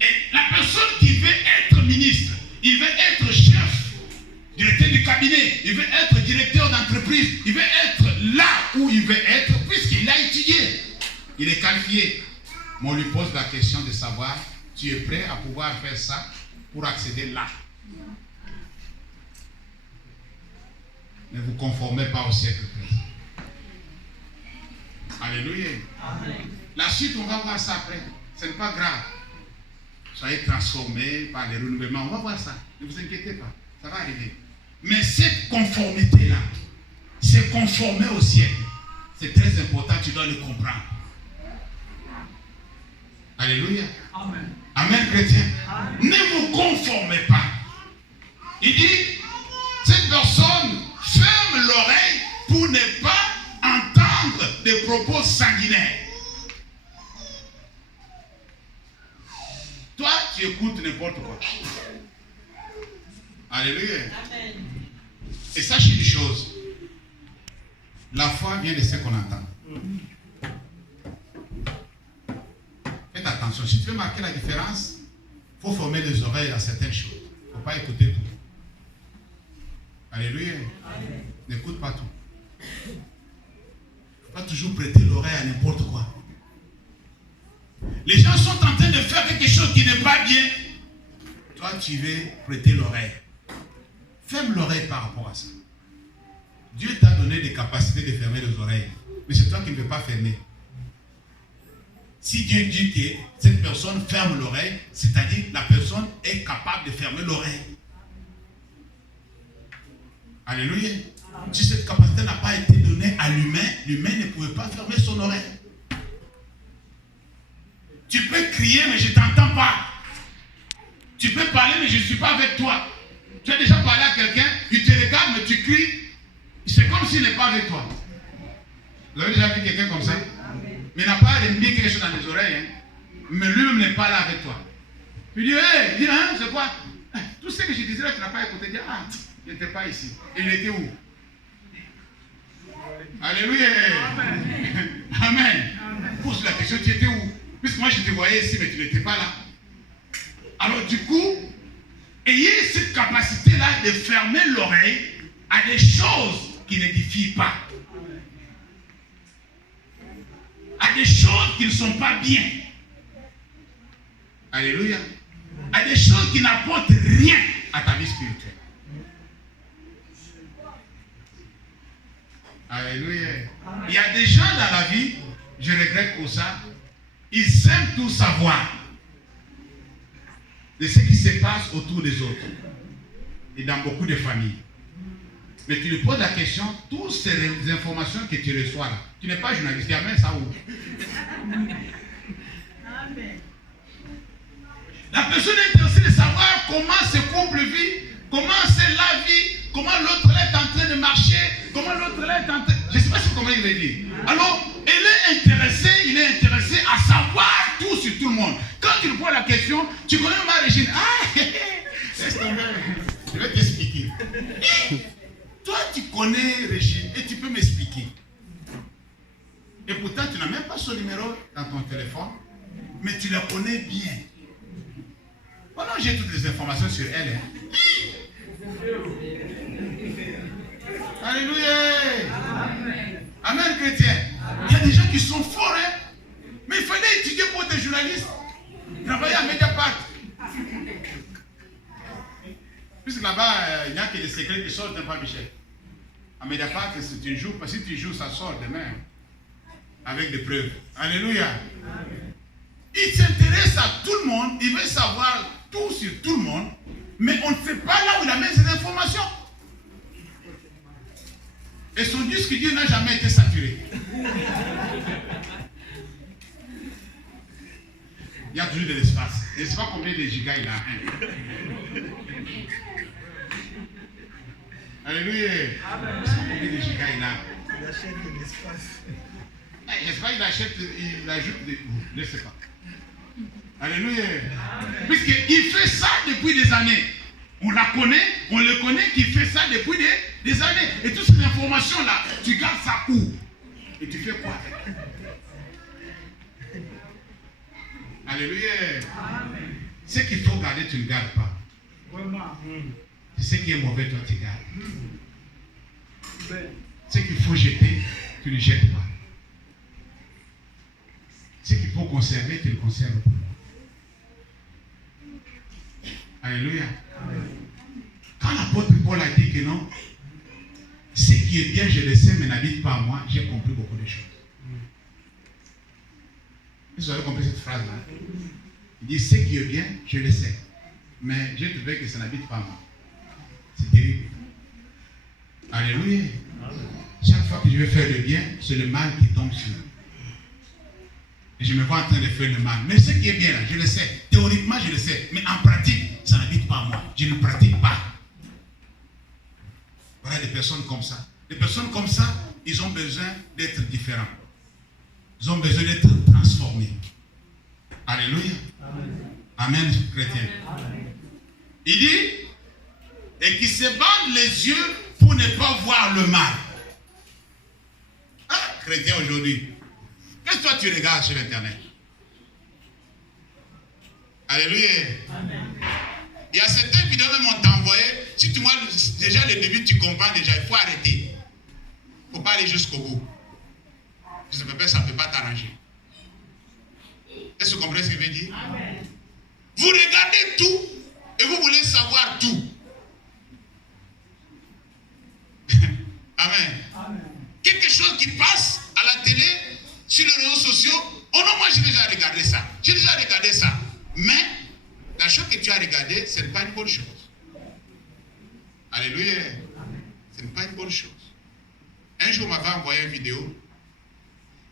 Et la personne qui veut être ministre, il veut être chef, directeur du cabinet, il veut être directeur d'entreprise, il veut être là où il veut être, puisqu'il a étudié. Il est qualifié. Mais on lui pose la question de savoir, tu es prêt à pouvoir faire ça pour accéder là? Ne vous conformez pas au siècle présent. Alléluia. Amen. La suite, on va voir ça après. Ce n'est pas grave. Soyez transformés par les renouvellements. On va voir ça. Ne vous inquiétez pas. Ça va arriver. Mais cette conformité-là, c'est conformer au siècle. C'est très important. Tu dois le comprendre. Alléluia. Amen. Amen, chrétien. Amen. Ne vous conformez pas. Il dit, cette personne ferme l'oreille pour ne pas entendre des propos sanguinaires. Toi, tu écoutes n'importe quoi. Alléluia. Amen. Et sache une chose. La foi vient de ce qu'on entend. Faites attention. Si tu veux marquer la différence, il faut former les oreilles à certaines choses. Il ne faut pas écouter tout. Alléluia. Amen. N'écoute pas tout. Il ne faut pas toujours prêter l'oreille à n'importe quoi. Les gens sont en train de faire quelque chose qui n'est pas bien. Toi, tu veux prêter l'oreille. Ferme l'oreille par rapport à ça. Dieu t'a donné des capacités de fermer les oreilles. Mais c'est toi qui ne veux pas fermer. Si Dieu dit que cette personne ferme l'oreille, c'est-à-dire la personne est capable de fermer l'oreille. Alléluia. Si cette capacité n'a pas été donnée à l'humain, l'humain ne pouvait pas fermer son oreille. Tu peux crier, mais je ne t'entends pas. Tu peux parler, mais je ne suis pas avec toi. Tu as déjà parlé à quelqu'un, il te regarde, mais tu cries. C'est comme s'il n'est pas avec toi. Vous avez déjà vu quelqu'un comme ça? Mais il n'a pas mis quelque chose dans les oreilles. Hein? Mais lui-même n'est pas là avec toi. Tu dis, hey, hein, c'est quoi? Tout ce que je disais là, tu n'as pas écouté. Dis, ah, il n'était pas ici. Et il était où? Alléluia. Amen. Pose la question, tu étais où? Puisque moi je te voyais ici, mais tu n'étais pas là. Alors du coup, ayez cette capacité-là de fermer l'oreille à des choses qui n'édifient pas. À des choses qui ne sont pas bien. Alléluia. À des choses qui n'apportent rien à ta vie spirituelle. Alléluia. Il y a des gens dans la vie, je regrette pour ça, ils aiment tout savoir de ce qui se passe autour des autres et dans beaucoup de familles. Mais tu lui poses la question, toutes ces informations que tu reçois là, tu n'es pas journaliste, amen, ça où? La personne est intéressée de savoir comment ce couple vit, comment c'est la vie, comment l'autre est en train de marcher, comment l'autre est en train... Je ne sais pas comment il veut dire. Alors, il est intéressé à savoir tout sur tout le monde. Quand tu lui poses la question, tu connais ma Régine. Ah, laisse tomber. Je vais t'expliquer. Toi, tu connais Régine et tu peux m'expliquer. Et pourtant, tu n'as même pas son numéro dans ton téléphone, mais tu la connais bien. Voilà, j'ai toutes les informations sur elle. Hein. Alléluia. Amen. Amen, chrétien. Il y a des gens qui sont forts, hein? Mais il fallait étudier pour être journaliste. Travailler à Mediapart. Puisque là-bas, il n'y a que des secrets qui sortent, pas Michel. À Mediapart, si tu joues, parce que si tu joues, ça sort demain. Avec des preuves. Alléluia. Amen. Il s'intéresse à tout le monde, il veut savoir tout sur tout le monde, mais on ne sait pas là où il amène ces informations. Et son disque dur n'a jamais été saturé. Il y a toujours de l'espace. Je ne sais pas combien de gigas il a. Alléluia. Je ne sais pas combien de gigas il a. Il achète de l'espace. J'espère qu'il achète, il ajoute des... Je ne sais pas. Alléluia. Puisqu'il fait ça depuis des années. On la connaît, on le connaît qu'il fait ça depuis des années. Et toutes ces informations-là, tu gardes ça où? Et tu fais quoi avec? Alléluia. Amen. Ce qu'il faut garder, tu ne gardes pas. Et ce qui est mauvais, toi, tu gardes. Ce qu'il faut jeter, tu ne jettes pas. Ce qu'il faut conserver, tu le conserves pour moi. Alléluia. Amen. Quand l'apôtre Paul a dit que non, ce qui est bien, je le sais, mais n'habite pas à moi, j'ai compris beaucoup de choses. Vous avez compris cette phrase-là? Il dit, ce qui est bien, je le sais, mais j'ai trouvé que ça n'habite pas à moi. C'est terrible. Alléluia. Amen. Chaque fois que je vais faire le bien, c'est le mal qui tombe sur moi. Et je me vois en train de faire le mal. Mais ce qui est bien là, je le sais. Théoriquement, je le sais. Mais en pratique, ça n'habite pas à moi. Je ne pratique pas. Voilà des personnes comme ça. Des personnes comme ça, ils ont besoin d'être différents. Ils ont besoin d'être transformés. Alléluia. Amen. Amen, chrétien. Amen. Il dit, et qui se bandent les yeux pour ne pas voir le mal. Ah, chrétien aujourd'hui. Qu'est-ce que toi tu regardes sur Internet? Alléluia. Amen. Il y a certaines vidéos même on t'a envoyé. Si tu vois déjà le début, tu comprends déjà, il faut arrêter. Il ne faut pas aller jusqu'au bout. Ça ne peut pas t'arranger. Est-ce que vous comprenez ce que je veux dire? Amen. Vous regardez tout et vous voulez savoir tout. Amen. Amen. Quelque chose qui passe à la télé, sur les réseaux sociaux, oh non, moi j'ai déjà regardé ça. J'ai déjà regardé ça. Mais la chose que tu as regardée, ce n'est pas une bonne chose. Alléluia. Ce n'est pas une bonne chose. un jour, on m'avait envoyé une vidéo.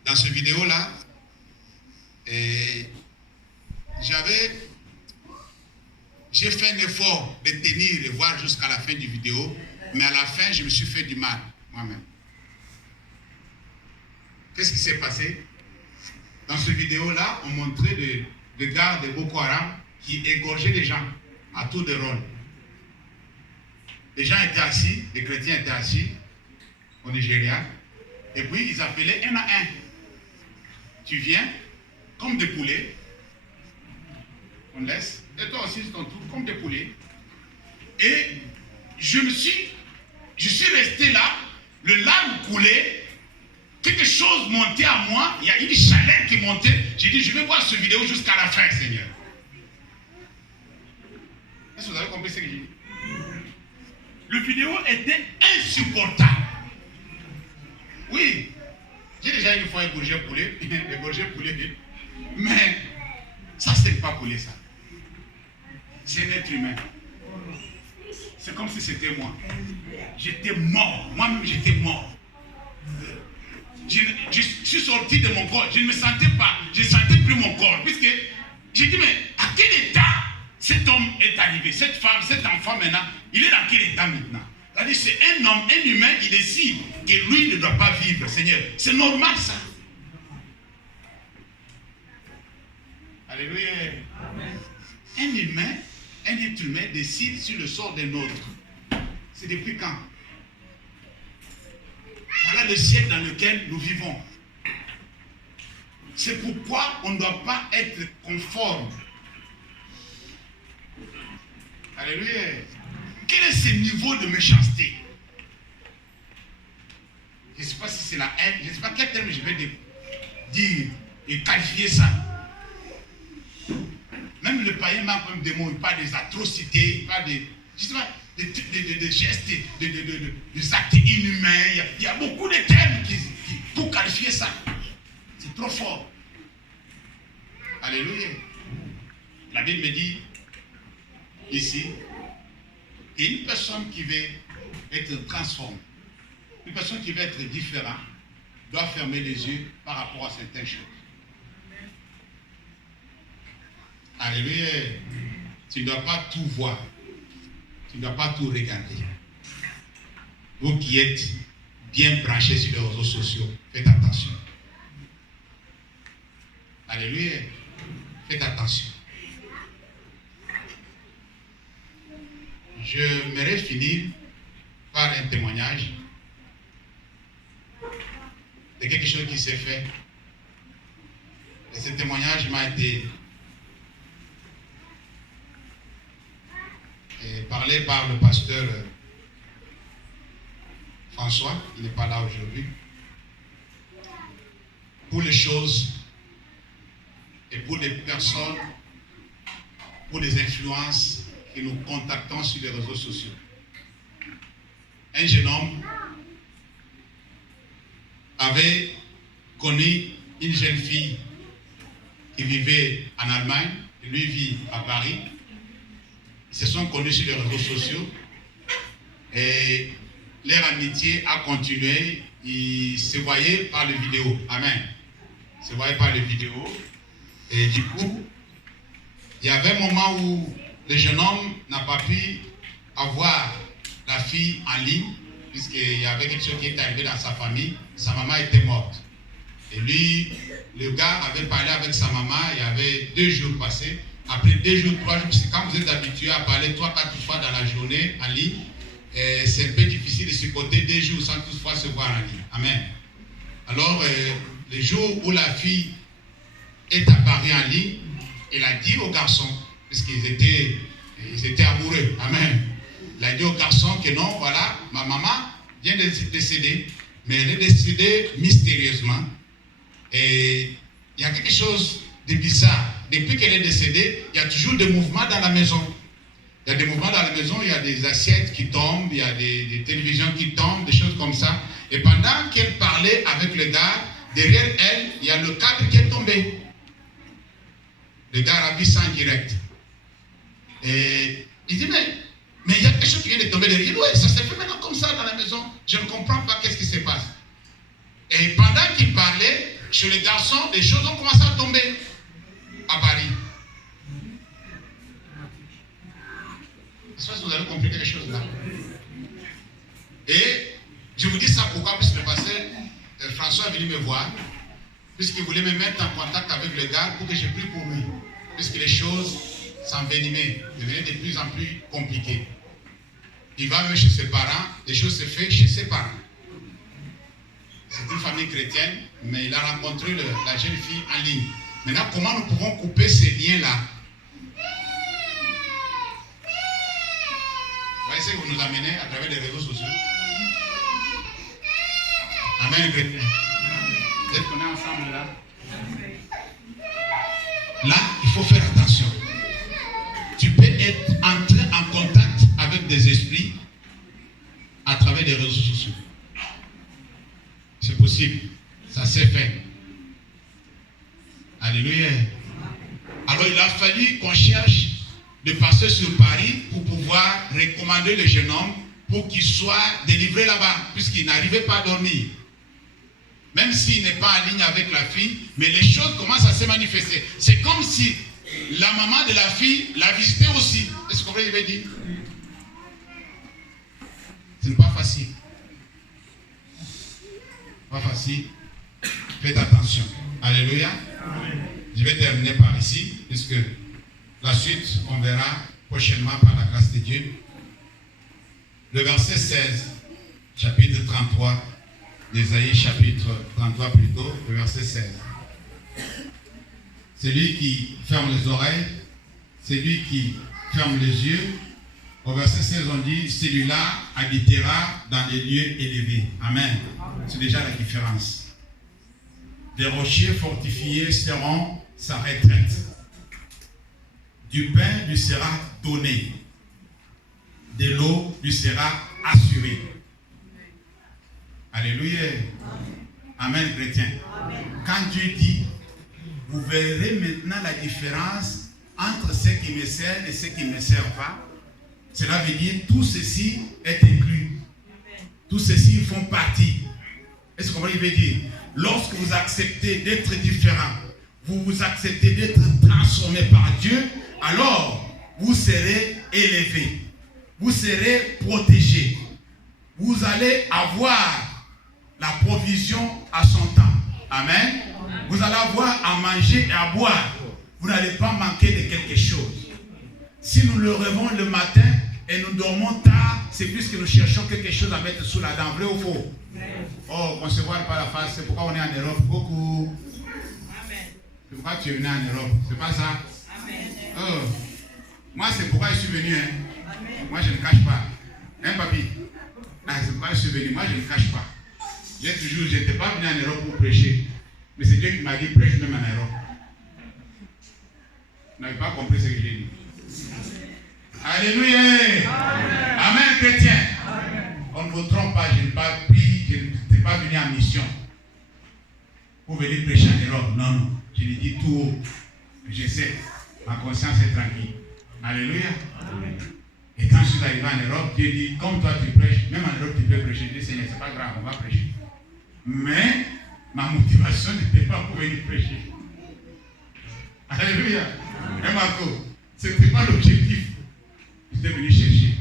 Dans cette vidéo-là, j'ai fait un effort de tenir et voir jusqu'à la fin du vidéo, mais à la fin, je me suis fait du mal, moi-même. Qu'est-ce qui s'est passé? Dans cette vidéo-là, on montrait des gars de Boko Haram qui égorgeaient les gens à tour de rôle. Les gens étaient assis, les chrétiens étaient assis au Nigeria, et puis ils appelaient un à un. Tu viens, comme des poulets, on laisse, et toi aussi, ton tour, comme des poulets. Et je suis resté là, le larme coulait, quelque chose montait à moi, il y a une chaleur qui montait. J'ai dit, je vais voir cette vidéo jusqu'à la fin, Seigneur. Est-ce que vous avez compris ce que j'ai dit? Le vidéo était insupportable. Oui, j'ai déjà une fois égorgé un poulet, mais ça, c'est pas poulet, ça. C'est un être humain. C'est comme si c'était moi. J'étais mort. Moi-même, j'étais mort. Je suis sorti de mon corps. Je ne me sentais pas. Je ne sentais plus mon corps. Puisque j'ai dit, mais à quel état cet homme est arrivé? Cette femme, cet enfant maintenant, il est dans quel état maintenant? C'est-à-dire, c'est un homme, un humain, il décide que lui ne doit pas vivre, Seigneur. C'est normal, ça. Alléluia. Amen. Un humain, un être humain décide sur le sort d'un autre. C'est depuis quand? Voilà le siècle dans lequel nous vivons. C'est pourquoi on ne doit pas être conforme. Alléluia. Quel est ce niveau de méchanceté? Je ne sais pas si c'est la haine, je ne sais pas quel terme je vais dire et qualifier ça. Même le païen manque même des mots, il parle des atrocités, il parle des, je sais pas, des gestes, des actes inhumains. Il y a beaucoup de termes pour qualifier ça. C'est trop fort. Alléluia. La Bible me dit ici, une personne qui veut être transformée, une personne qui veut être différente, doit fermer les yeux par rapport à certaines choses. Alléluia. Tu ne dois pas tout voir. Tu ne dois pas tout regarder. Vous qui êtes bien branchés sur les réseaux sociaux, faites attention. Alléluia. Faites attention. Je m'aimerais finir par un témoignage de quelque chose qui s'est fait. Et ce témoignage m'a été parlé par le pasteur François, il n'est pas là aujourd'hui, pour les choses et pour les personnes, pour les influences que nous contactons sur les réseaux sociaux. Un jeune homme avait connu une jeune fille qui vivait en Allemagne, et lui vit à Paris. Ils se sont connus sur les réseaux sociaux et leur amitié a continué. Ils se voyaient par les vidéos. Amen. Ils se voyaient par les vidéos. Et du coup, il y avait un moment où le jeune homme n'a pas pu avoir la fille en ligne, puisqu'il y avait quelque chose qui était arrivé dans sa famille. Sa maman était morte. Et lui, le gars avait parlé avec sa maman, il y avait 2 jours passés. Après 2 jours, 3 jours, parce que quand vous êtes habitué à parler 3-4 fois dans la journée en ligne, c'est un peu difficile de supporter 2 jours sans toutefois se voir en ligne. Amen. Alors, le jour où la fille est apparue en ligne, elle a dit au garçon, puisqu'ils étaient amoureux, amen. Il a dit au garçon que non, voilà, ma maman vient de décéder, mais elle est décédée mystérieusement. Et il y a quelque chose de bizarre. Depuis qu'elle est décédée, il y a toujours des mouvements dans la maison. Il y a des mouvements dans la maison, il y a des assiettes qui tombent, il y a des télévisions qui tombent, des choses comme ça. Et pendant qu'elle parlait avec le gars, derrière elle, il y a le cadre qui est tombé. Le gars a vu ça en direct. Et il dit, mais il y a quelque chose qui vient de tomber derrière. Oui, ça s'est fait maintenant comme ça dans la maison. Je ne comprends pas qu'est-ce qui se passe. chez les garçons, les choses ont commencé à tomber à Paris. Je sais pas si vous avez compris quelque chose là. Et je vous dis ça pourquoi, puisque le pasteur François est venu me voir, puisqu'il voulait me mettre en contact avec le gars pour que je prie pour lui, puisque les choses s'envenimaient, devenaient de plus en plus compliquées. Il va même chez ses parents, les choses se font chez ses parents. C'est une famille chrétienne, mais il a rencontré la jeune fille en ligne. Maintenant, comment nous pouvons couper ces liens-là? Vous voyez ce que vous nous amenez à travers les réseaux sociaux? Amen, chrétien. Vous êtes qu'on est ensemble là? Là, il faut faire attention. Tu peux être entré en contact avec des esprits à travers les réseaux sociaux. C'est possible. Ça s'est fait. Alléluia. Alors il a fallu qu'on cherche de passer sur Paris pour pouvoir recommander le jeune homme pour qu'il soit délivré là-bas, puisqu'il n'arrivait pas à dormir. Même s'il n'est pas en ligne avec la fille, mais les choses commencent à se manifester. C'est comme si la maman de la fille la visitait aussi. Est-ce que vous comprenez ce que je veux dire? Ce n'est pas facile. Pas facile. Faites attention. Alléluia. Je vais terminer par ici, puisque la suite, on verra prochainement par la grâce de Dieu. Le verset 16, chapitre 33, d'Ésaïe, chapitre 33 plutôt, le verset 16. Celui qui ferme les oreilles, celui qui ferme les yeux, au verset 16 on dit, celui-là habitera dans les lieux élevés. Amen. C'est déjà la différence. Des rochers fortifiés seront sa retraite. Du pain lui sera donné. De l'eau lui sera assurée. Alléluia. Amen, chrétien. Quand Dieu dit, vous verrez maintenant la différence entre ceux qui me servent et ceux qui ne me servent pas. Cela veut dire tout ceci est inclus. Tout ceci font partie. Est-ce que vous comprenez ce que je veux dire? Lorsque vous acceptez d'être différent, vous acceptez d'être transformé par Dieu, alors vous serez élevé. Vous serez protégé. Vous allez avoir la provision à son temps. Amen. Vous allez avoir à manger et à boire. Vous n'allez pas manquer de quelque chose. Si nous le rêvons le matin et nous dormons tard, c'est puisque nous cherchons quelque chose à mettre sous la dent. Vrai ou faux? Oh, concevoir par la face, c'est pourquoi on est en Europe. Beaucoup. C'est pourquoi tu es venu en Europe. C'est pas ça? Oh. Moi, c'est pourquoi je suis venu. Hein. Moi, je ne cache pas. Hein, papi? C'est pourquoi je suis venu. Moi, je ne cache pas. Je n'étais pas venu en Europe pour prêcher. Mais c'est Dieu qui m'a dit prêche même en Europe. Vous n'avez pas compris ce que j'ai dit. Alléluia. Amen, Amen chrétien. Amen. On ne vous trompe pas, je n'ai pas pris, je n'étais pas venu en mission pour venir prêcher en Europe. Non, non. Je l'ai dit tout haut. Je sais, ma conscience est tranquille. Alléluia. Amen. Et quand je suis arrivé en Europe, Dieu dit, comme toi tu prêches, même en Europe tu peux prêcher. Je dis, Seigneur, c'est pas grave, on va prêcher. Mais ma motivation n'était pas pour venir prêcher. Alléluia. Et Marco, ce n'était pas l'objectif. J'étais venu chercher.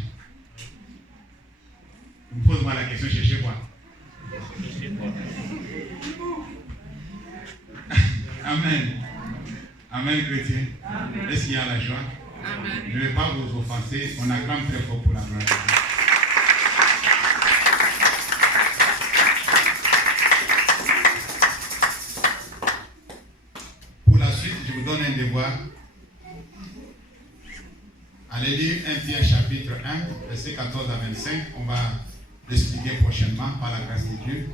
Pose-moi la question, chercher quoi? Amen. Amen, chrétien. Est-ce qu'il y a la joie? Amen. Je ne vais pas vous offenser. On acclame très fort pour la gloire. Pour la suite, je vous donne un devoir. Allez lire 1 Pierre chapitre 1, verset 14 à 25. On va l'expliquer prochainement par la grâce de Dieu.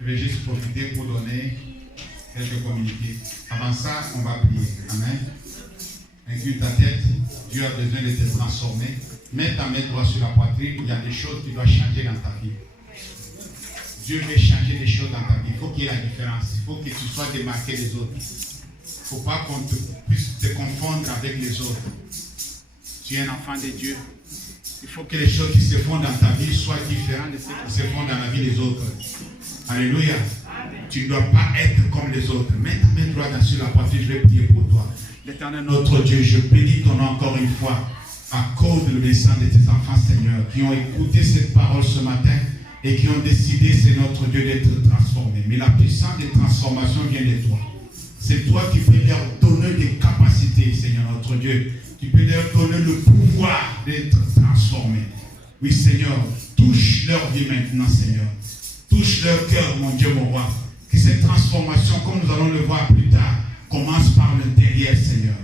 Je vais juste profiter pour donner quelques communiqués. Avant ça, on va prier. Amen. Incline ta tête. Dieu a besoin de te transformer. Mets ta main droite sur la poitrine. Il y a des choses qui doivent changer dans ta vie. Dieu veut changer des choses dans ta vie. Il faut qu'il y ait la différence. Il faut que tu sois démarqué des autres. Il ne faut pas qu'on puisse te confondre avec les autres. Tu es un enfant de Dieu. Il faut que les choses qui se font dans ta vie soient différentes de ce qui se font dans la vie des autres. Alléluia. Tu ne dois pas être comme les autres. Mets ta main droite sur la poitrine, je vais prier pour toi. L'Éternel notre Dieu, je bénis ton nom encore une fois à cause de l'obéissance de tes enfants, Seigneur, qui ont écouté cette parole ce matin et qui ont décidé, c'est notre Dieu, d'être transformés. Mais la puissance de transformation vient de toi. C'est toi qui peux leur donner des capacités, Seigneur notre Dieu. Qui peut leur donner le pouvoir d'être transformés. Oui, Seigneur, touche leur vie maintenant, Seigneur. Touche leur cœur, mon Dieu, mon roi. Que cette transformation, comme nous allons le voir plus tard, commence par l'intérieur, Seigneur.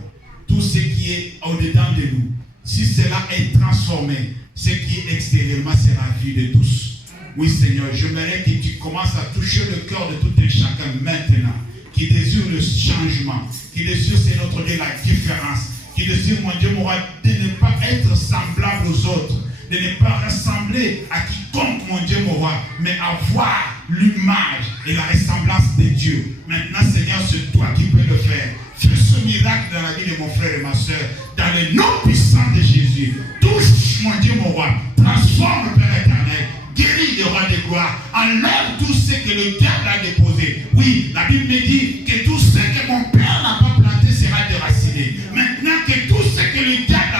Tout ce qui est au-dedans de nous, si cela est transformé, ce qui est extérieurement sera vu de tous. Oui, Seigneur, j'aimerais que tu commences à toucher le cœur de tout un chacun maintenant, qui désire le changement, qui désire, c'est notre Dieu, la différence, qui désire, mon Dieu, mon roi, de ne pas être semblable aux autres, de ne pas ressembler à quiconque, mon Dieu, mon roi, mais avoir l'image et la ressemblance de Dieu. Maintenant, Seigneur, c'est toi qui peux le faire. Fais ce miracle dans la vie de mon frère et ma soeur, dans le nom puissant de Jésus. Touche, mon Dieu, mon roi, transforme le Père éternel, guéris le roi de gloire, enlève tout ce que le diable a déposé. Oui, la Bible me dit que tout ce que mon Père n'a pas planté sera déraciné. Maintenant que tout ce que le diable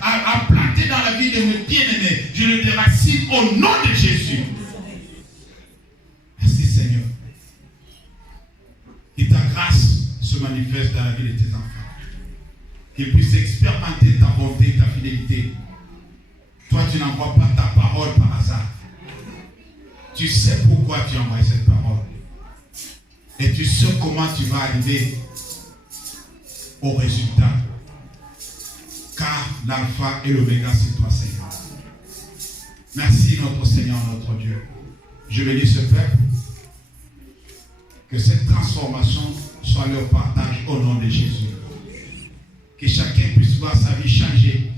a planté dans la vie de mes bien-aimés, je le déracine au nom de Jésus. Merci, Seigneur. Que ta grâce se manifeste dans la vie de tes enfants. Qu'ils puissent expérimenter ta bonté, ta fidélité. Toi, tu n'envoies pas ta parole par hasard. Tu sais pourquoi tu envoies cette parole. Et tu sais comment tu vas arriver au résultat. Car l'alpha et l'oméga, c'est toi, Seigneur. Merci, notre Seigneur, notre Dieu. Je bénis ce peuple. Que cette transformation soit leur partage au nom de Jésus. Que chacun puisse voir sa vie changer.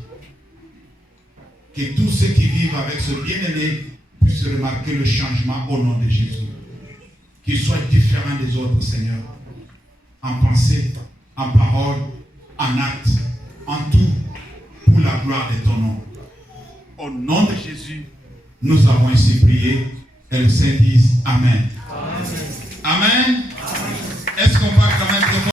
Que tous ceux qui vivent avec ce bien-aimé puissent remarquer le changement au nom de Jésus. Qu'ils soient différents des autres, Seigneur. En pensée, en parole, en acte, en tout, pour la gloire de ton nom. Au nom de Jésus, nous avons ainsi prié. Et le Saint dise Amen. Amen. Amen. Est-ce qu'on va quand même